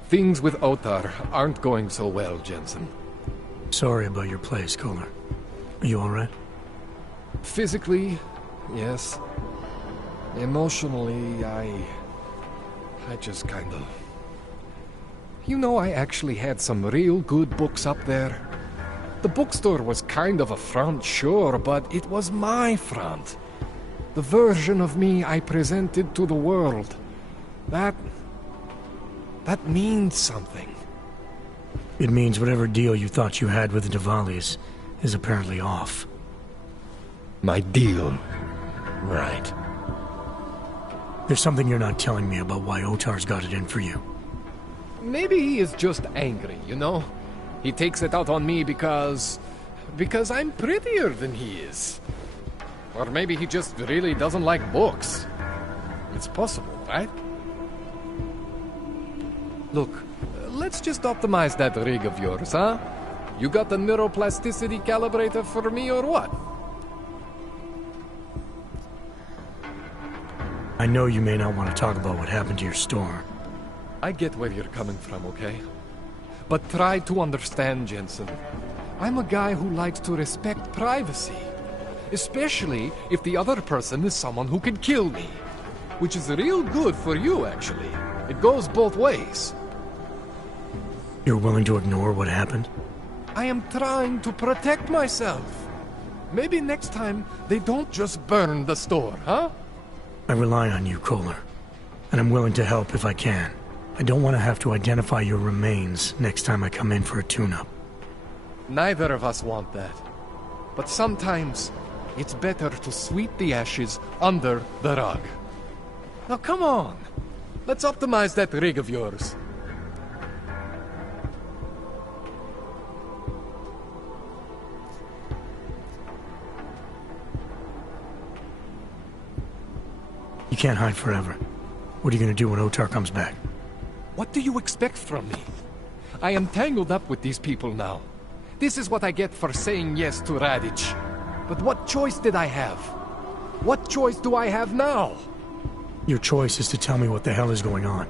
Things with Otar aren't going so well, Jensen. Sorry about your place, Kohler. Are you alright? Physically, yes. Emotionally, I just kind of... You know, I actually had some real good books up there. The bookstore was kind of a front, sure, but it was my front. The version of me I presented to the world. That means something. It means whatever deal you thought you had with the Diwalis is apparently off. My deal? Right. There's something you're not telling me about why Otar's got it in for you. Maybe he is just angry, you know? He takes it out on me because I'm prettier than he is. Or maybe he just really doesn't like books. It's possible, right? Look, let's just optimize that rig of yours, huh? You got the neuroplasticity calibrator for me or what? I know you may not want to talk about what happened to your store. I get where you're coming from, okay? But try to understand, Jensen. I'm a guy who likes to respect privacy. Especially if the other person is someone who can kill me. Which is real good for you, actually. It goes both ways. You're willing to ignore what happened? I am trying to protect myself. Maybe next time they don't just burn the store, huh? I rely on you, Kohler. And I'm willing to help if I can. I don't want to have to identify your remains next time I come in for a tune-up. Neither of us want that. But sometimes, it's better to sweep the ashes under the rug. Now come on. Let's optimize that rig of yours. You can't hide forever. What are you gonna do when Otar comes back? What do you expect from me? I am tangled up with these people now. This is what I get for saying yes to Radic. But what choice did I have? What choice do I have now? Your choice is to tell me what the hell is going on.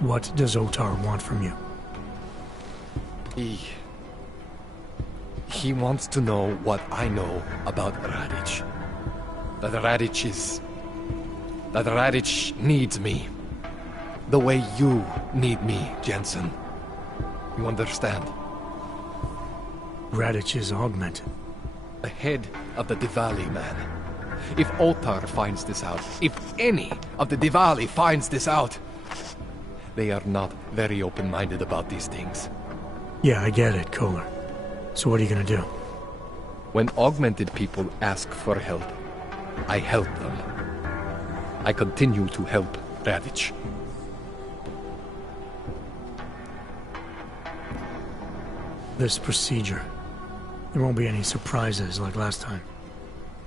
What does Otar want from you? He wants to know what I know about Radic. That Radic needs me. The way you need me, Jensen. You understand? Radic is augmented. The head of the Diwali, man. If Otar finds this out, if any of the Diwali finds this out, they are not very open-minded about these things. Yeah, I get it, Kohler. So what are you gonna do? When augmented people ask for help, I help them. I continue to help Radic. This procedure. There won't be any surprises like last time.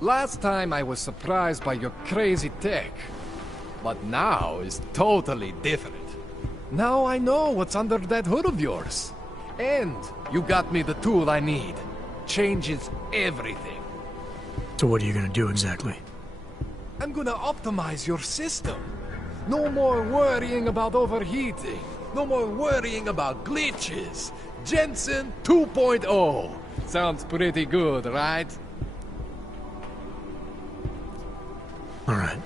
Last time I was surprised by your crazy tech. But now is totally different. Now I know what's under that hood of yours. And you got me the tool I need. Changes everything. So what are you gonna do exactly? I'm gonna optimize your system. No more worrying about overheating. No more worrying about glitches. Jensen 2.0. Sounds pretty good, right? Alright.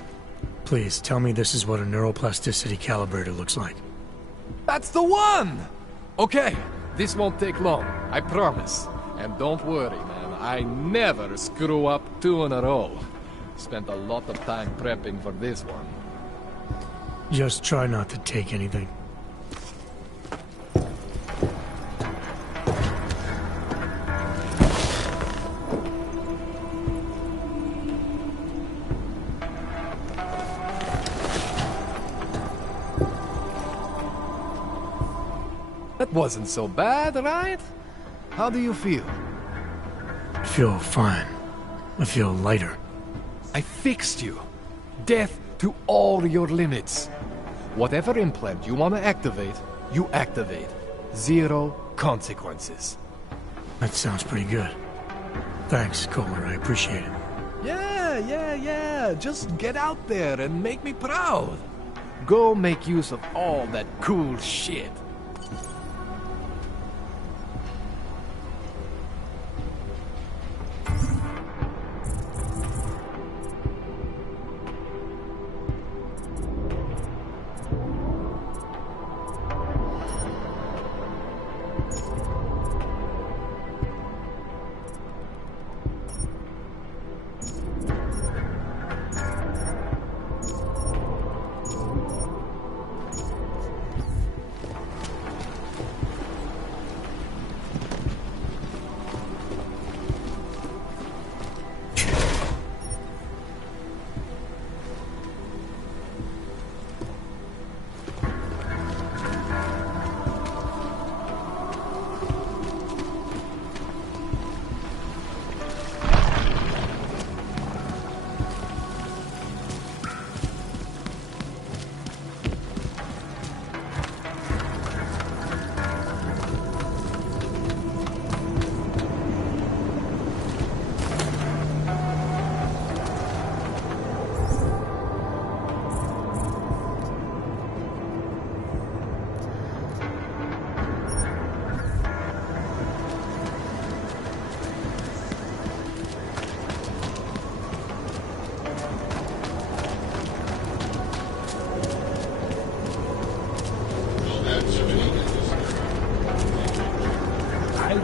Please, tell me this is what a neuroplasticity calibrator looks like. That's the one! Okay, this won't take long, I promise. And don't worry, man, I never screw up 2 in a row. Spent a lot of time prepping for this one. Just try not to take anything. That wasn't so bad, right? How do you feel? I feel fine. I feel lighter. I fixed you. Death to all your limits. Whatever implant you want to activate, you activate. 0 consequences. That sounds pretty good. Thanks, Kohler. I appreciate it. Yeah. Just get out there and make me proud. Go make use of all that cool shit.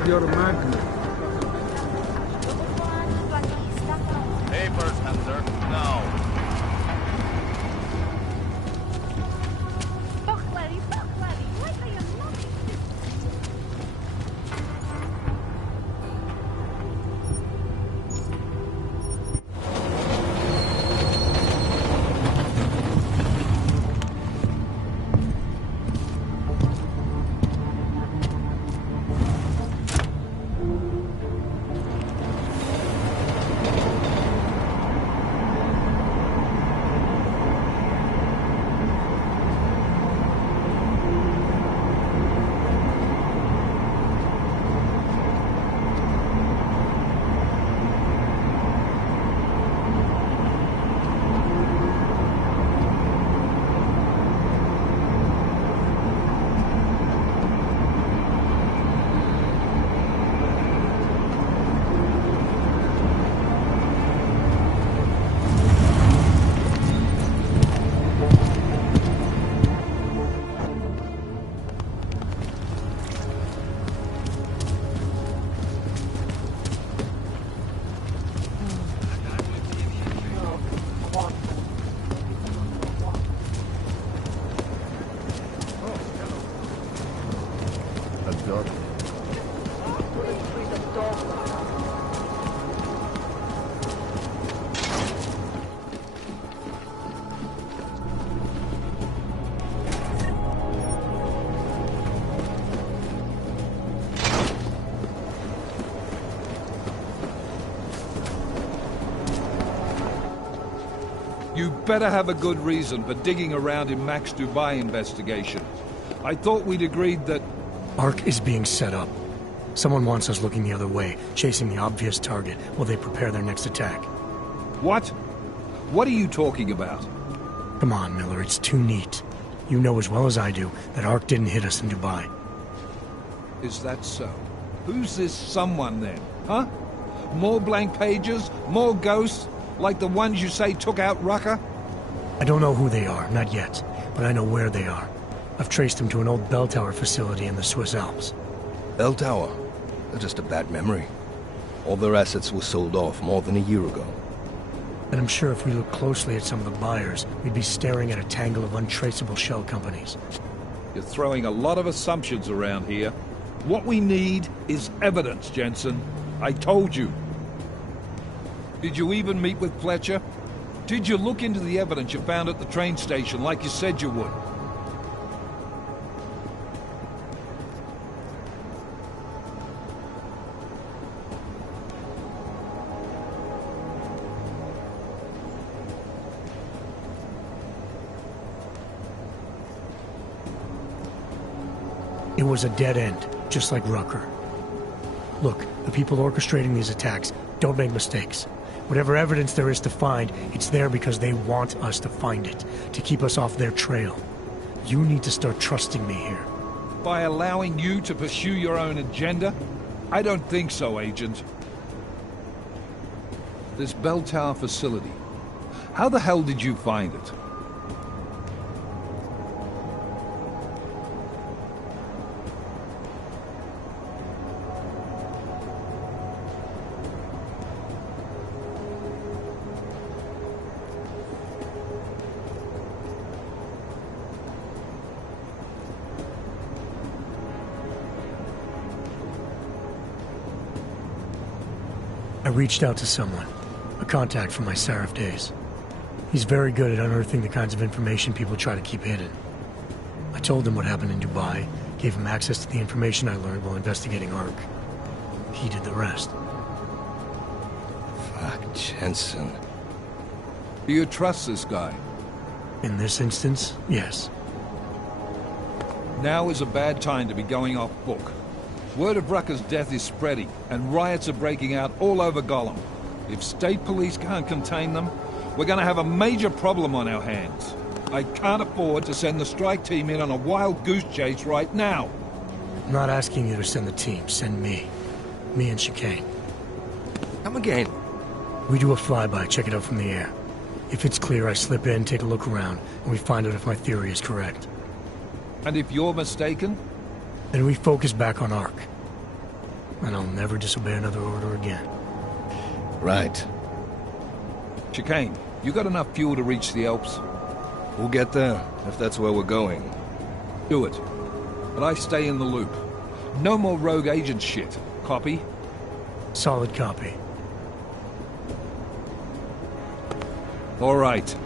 Your magnet. Papers, Hunter. No. You better have a good reason for digging around in Mac's Dubai investigation. I thought we'd agreed that... Ark is being set up. Someone wants us looking the other way, chasing the obvious target while they prepare their next attack. What? What are you talking about? Come on, Miller, it's too neat. You know as well as I do that Ark didn't hit us in Dubai. Is that so? Who's this someone then, huh? More blank pages? More ghosts? Like the ones you say took out Rucker? I don't know who they are, not yet, but I know where they are. I've traced them to an old bell tower facility in the Swiss Alps. Bell tower? That's just a bad memory. All their assets were sold off more than a year ago. And I'm sure if we look closely at some of the buyers, we'd be staring at a tangle of untraceable shell companies. You're throwing a lot of assumptions around here. What we need is evidence, Jensen. I told you. Did you even meet with Fletcher? Did you look into the evidence you found at the train station like you said you would? It was a dead end, just like Rucker. Look, the people orchestrating these attacks don't make mistakes. Whatever evidence there is to find, it's there because they want us to find it, to keep us off their trail. You need to start trusting me here. By allowing you to pursue your own agenda? I don't think so, Agent. This bell tower facility. How the hell did you find it? I reached out to someone, a contact from my Seraph days. He's very good at unearthing the kinds of information people try to keep hidden. I told him what happened in Dubai, gave him access to the information I learned while investigating Ark. He did the rest. Fuck, Jensen. Do you trust this guy? In this instance, yes. Now is a bad time to be going off book. Word of Rucker's death is spreading, and riots are breaking out all over Gollum. If state police can't contain them, we're gonna have a major problem on our hands. I can't afford to send the strike team in on a wild goose chase right now. I'm not asking you to send the team, send me. Me and Chicane. Come again. We do a flyby, check it out from the air. If it's clear, I slip in, take a look around, and we find out if my theory is correct. And if you're mistaken? Then we focus back on Ark. And I'll never disobey another order again. Right. Chicane, you got enough fuel to reach the Alps? We'll get there, if that's where we're going. Do it. But I stay in the loop. No more rogue agent shit. Copy? Solid copy. All right.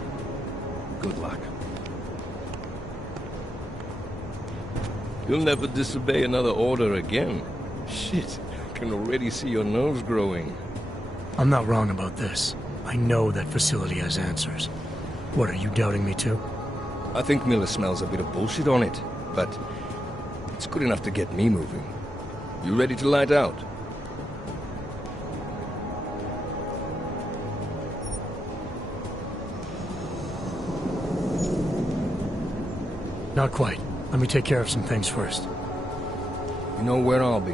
Good luck. You'll never disobey another order again. Shit, I can already see your nerves growing. I'm not wrong about this. I know that facility has answers. What, are you doubting me too? I think Miller smells a bit of bullshit on it, but it's good enough to get me moving. You ready to light out? Not quite. Let me take care of some things first. You know where I'll be.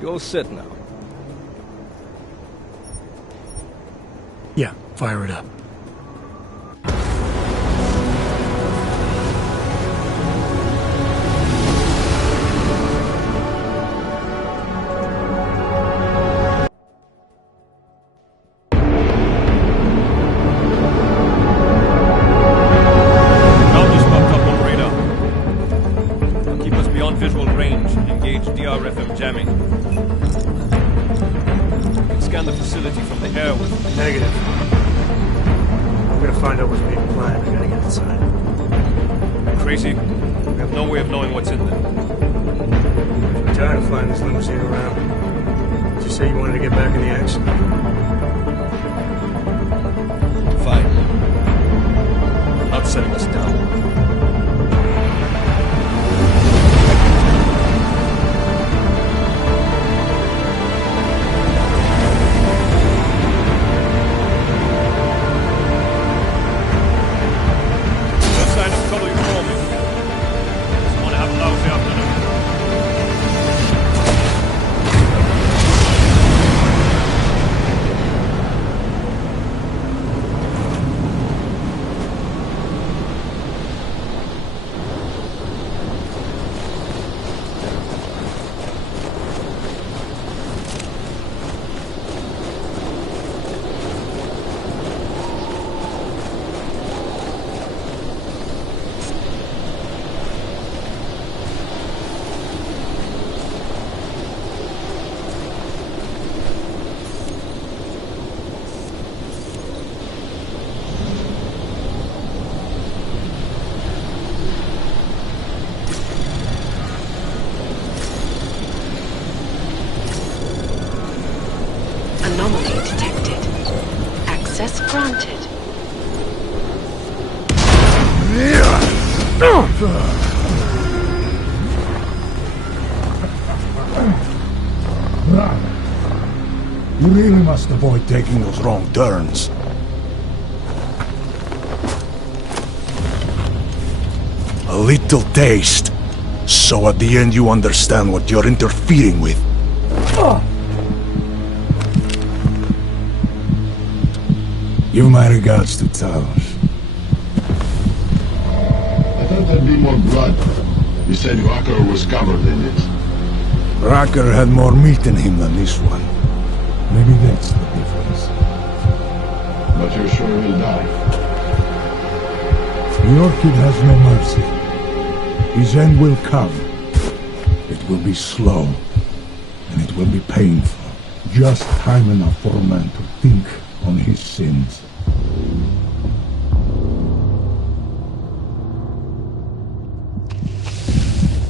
You're set now. Yeah, fire it up. Visual range. Engage DRFM jamming. You can scan the facility from the air with... Negative. Tracy. We have no way of knowing what's in them. I'm tired of flying this limousine around. Did you say you wanted to get back in the action? Fine. I'm not setting us down. Anomaly detected. Access granted. You really must avoid taking those wrong turns. A little taste, so at the end you understand what you're interfering with. Give my regards to Talos. I thought there'd be more blood. You said Rucker was covered in it. Rucker had more meat in him than this one. Maybe that's the difference. But you're sure he'll die? The Orchid has no mercy. His end will come. It will be slow, and it will be painful. Just time enough for a man to think on his sins.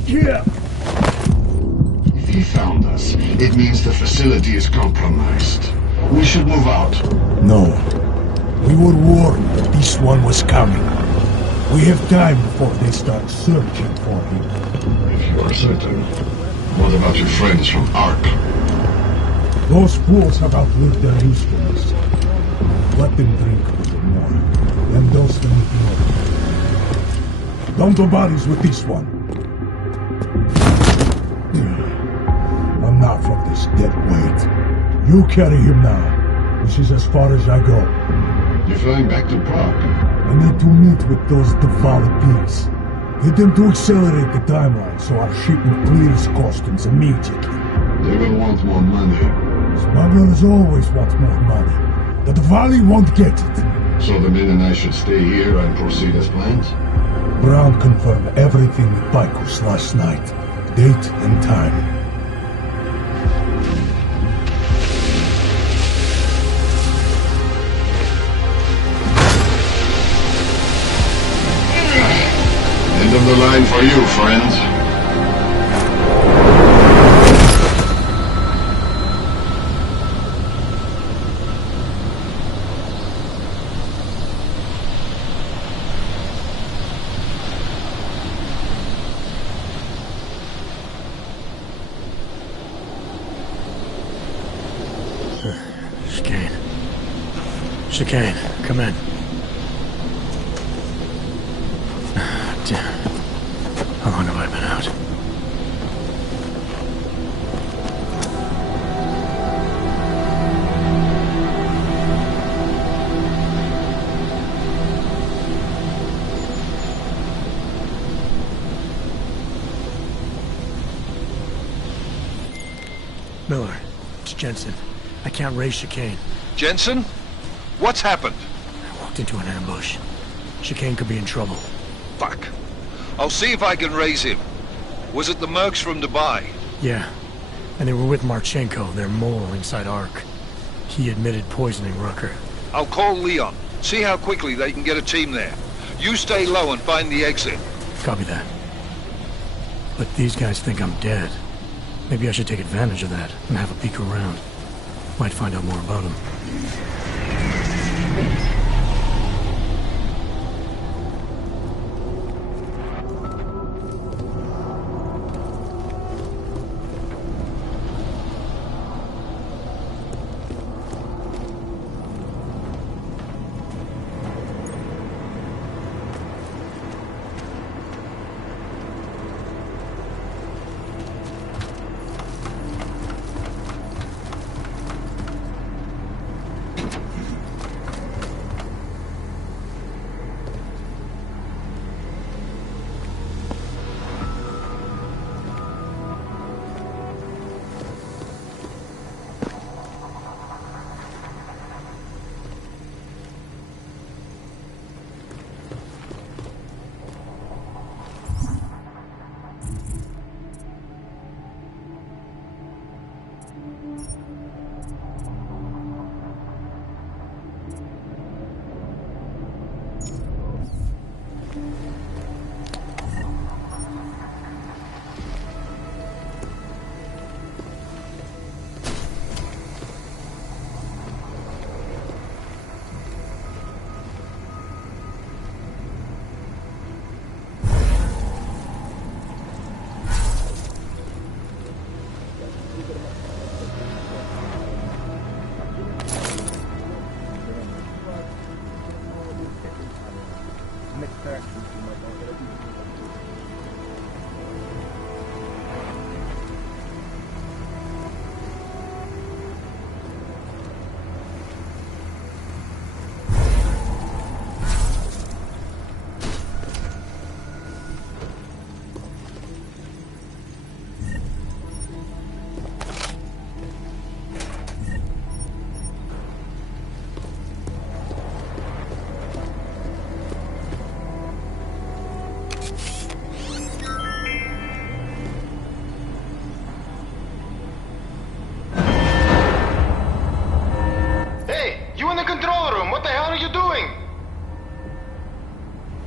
Yeah. If he found us, it means the facility is compromised. We should move out. No. We were warned that this one was coming. We have time before they start searching for him. If you are certain, what about your friends from Ark? Those fools have outlived their usefulness. Let them drink a little more, and dose them with more. Dump the bodies with this one. Enough of this dead weight. You carry him now. This is as far as I go. You're flying back to Prague? I need to meet with those devoured pigs. Get them to accelerate the timeline so our shipment clears customs immediately. They will want more money. Smugglers always want more money. The Valley won't get it. So the men and I should stay here and proceed as planned? Brown confirmed everything with Baikus last night. Date and time. End of the line for you, friend. Chicane, come in. How long have I been out? Miller, it's Jensen. I can't raise Chicane. Jensen? What's happened? I walked into an ambush. Chicane could be in trouble. Fuck. I'll see if I can raise him. Was it the mercs from Dubai? Yeah. And they were with Marchenko, their mole inside Ark. He admitted poisoning Rucker. I'll call Leon. See how quickly they can get a team there. You stay low and find the exit. Copy that. But these guys think I'm dead. Maybe I should take advantage of that and have a peek around. Might find out more about them.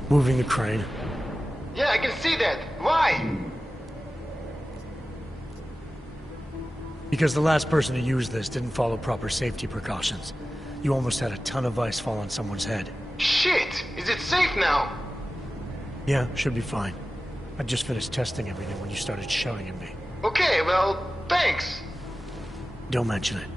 Moving the crane. Yeah, I can see that. Why? Because the last person to use this didn't follow proper safety precautions. You almost had a ton of ice fall on someone's head. Shit! Is it safe now? Yeah, should be fine. I just finished testing everything when you started shouting at me. Okay, well, thanks. Don't mention it.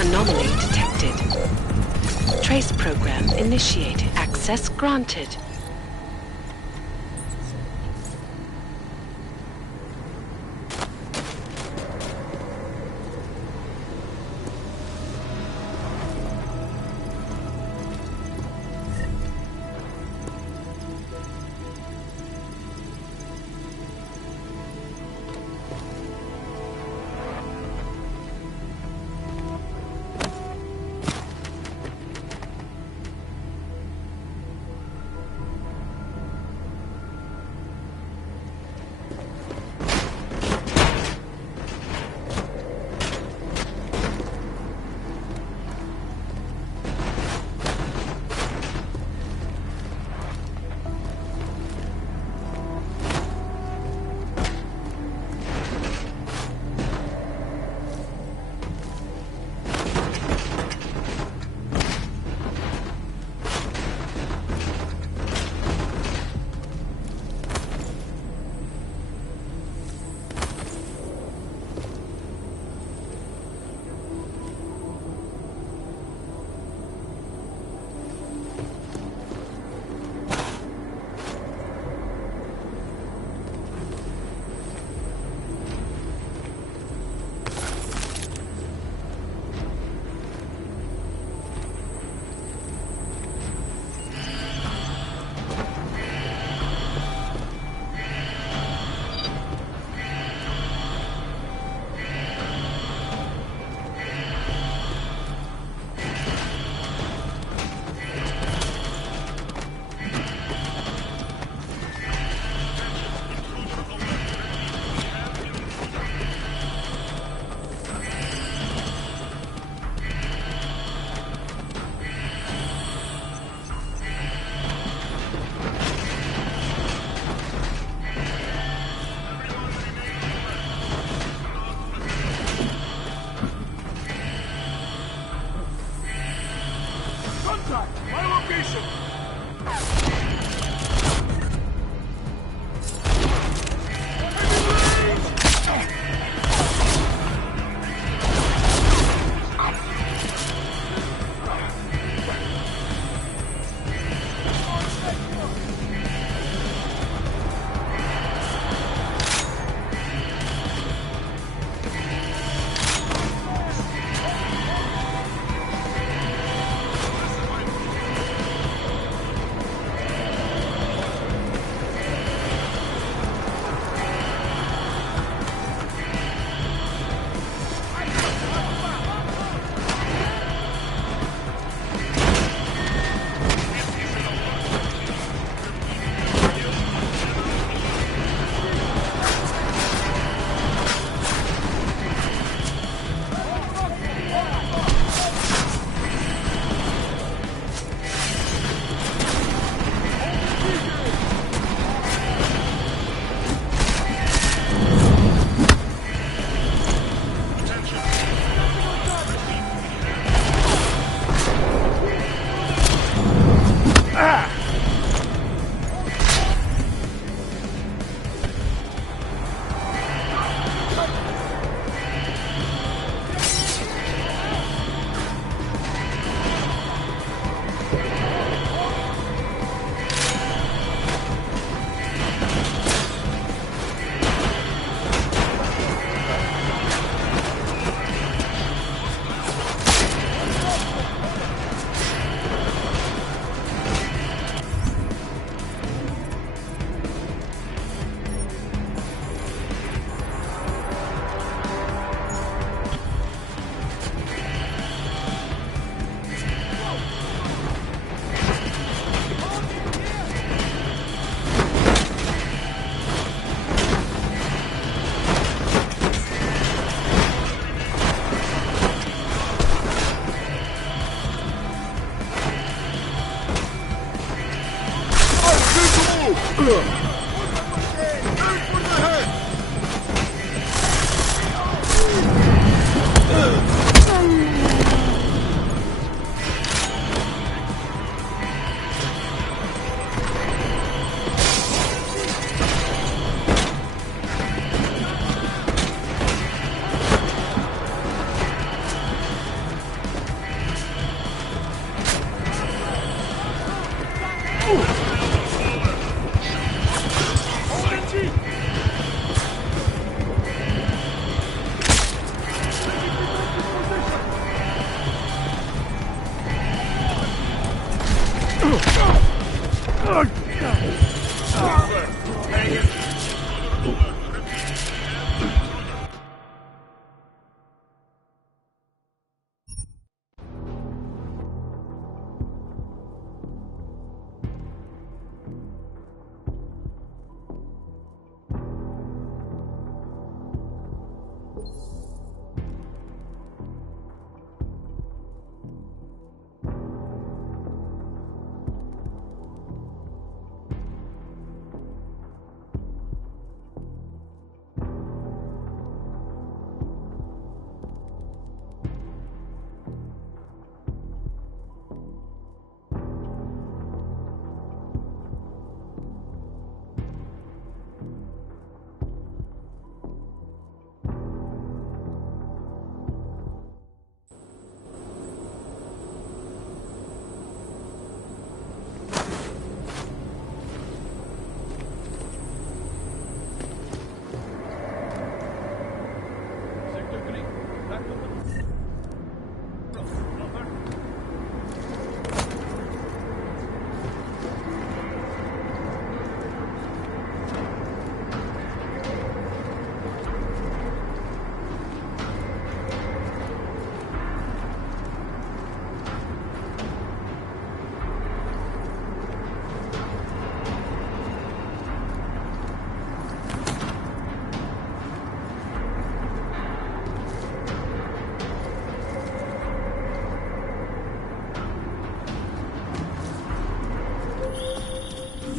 Anomaly detected. Trace program initiated. Access granted.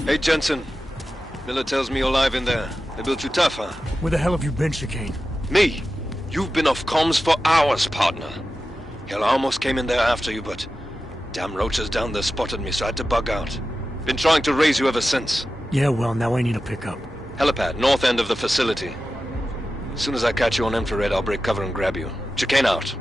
Hey, Jensen. Miller tells me you're alive in there. They built you tough, huh? Where the hell have you been, Chicane? Me? You've been off comms for hours, partner. Hell, I almost came in there after you, but... damn roaches down there spotted me, so I had to bug out. Been trying to raise you ever since. Yeah, well, now I need a pickup. Helipad, north end of the facility. As soon as I catch you on infrared, I'll break cover and grab you. Chicane out.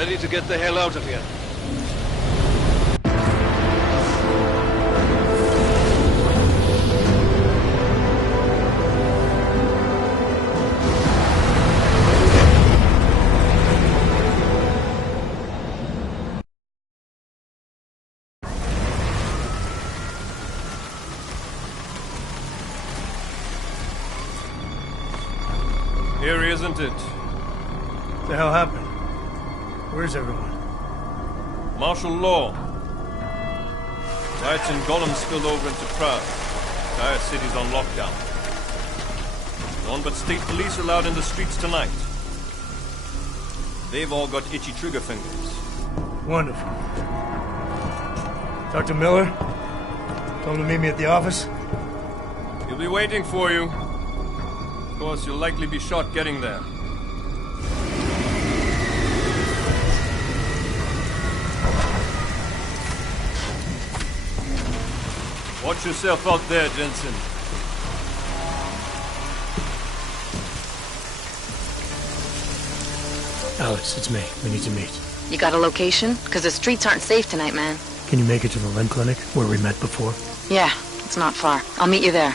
Ready to get the hell out of here. Here, isn't it? What the hell happened? Where's everyone? Martial law. Riots in Gollum spilled over into Prague. Entire city's on lockdown. No one but state police are allowed in the streets tonight. They've all got itchy trigger fingers. Wonderful. Dr. Miller? Tell him to meet me at the office? He'll be waiting for you. Of course, you'll likely be shot getting there. Watch yourself out there, Jensen. Alex, it's me. We need to meet. You got a location? Because the streets aren't safe tonight, man. Can you make it to the Limb Clinic, where we met before? Yeah, it's not far. I'll meet you there.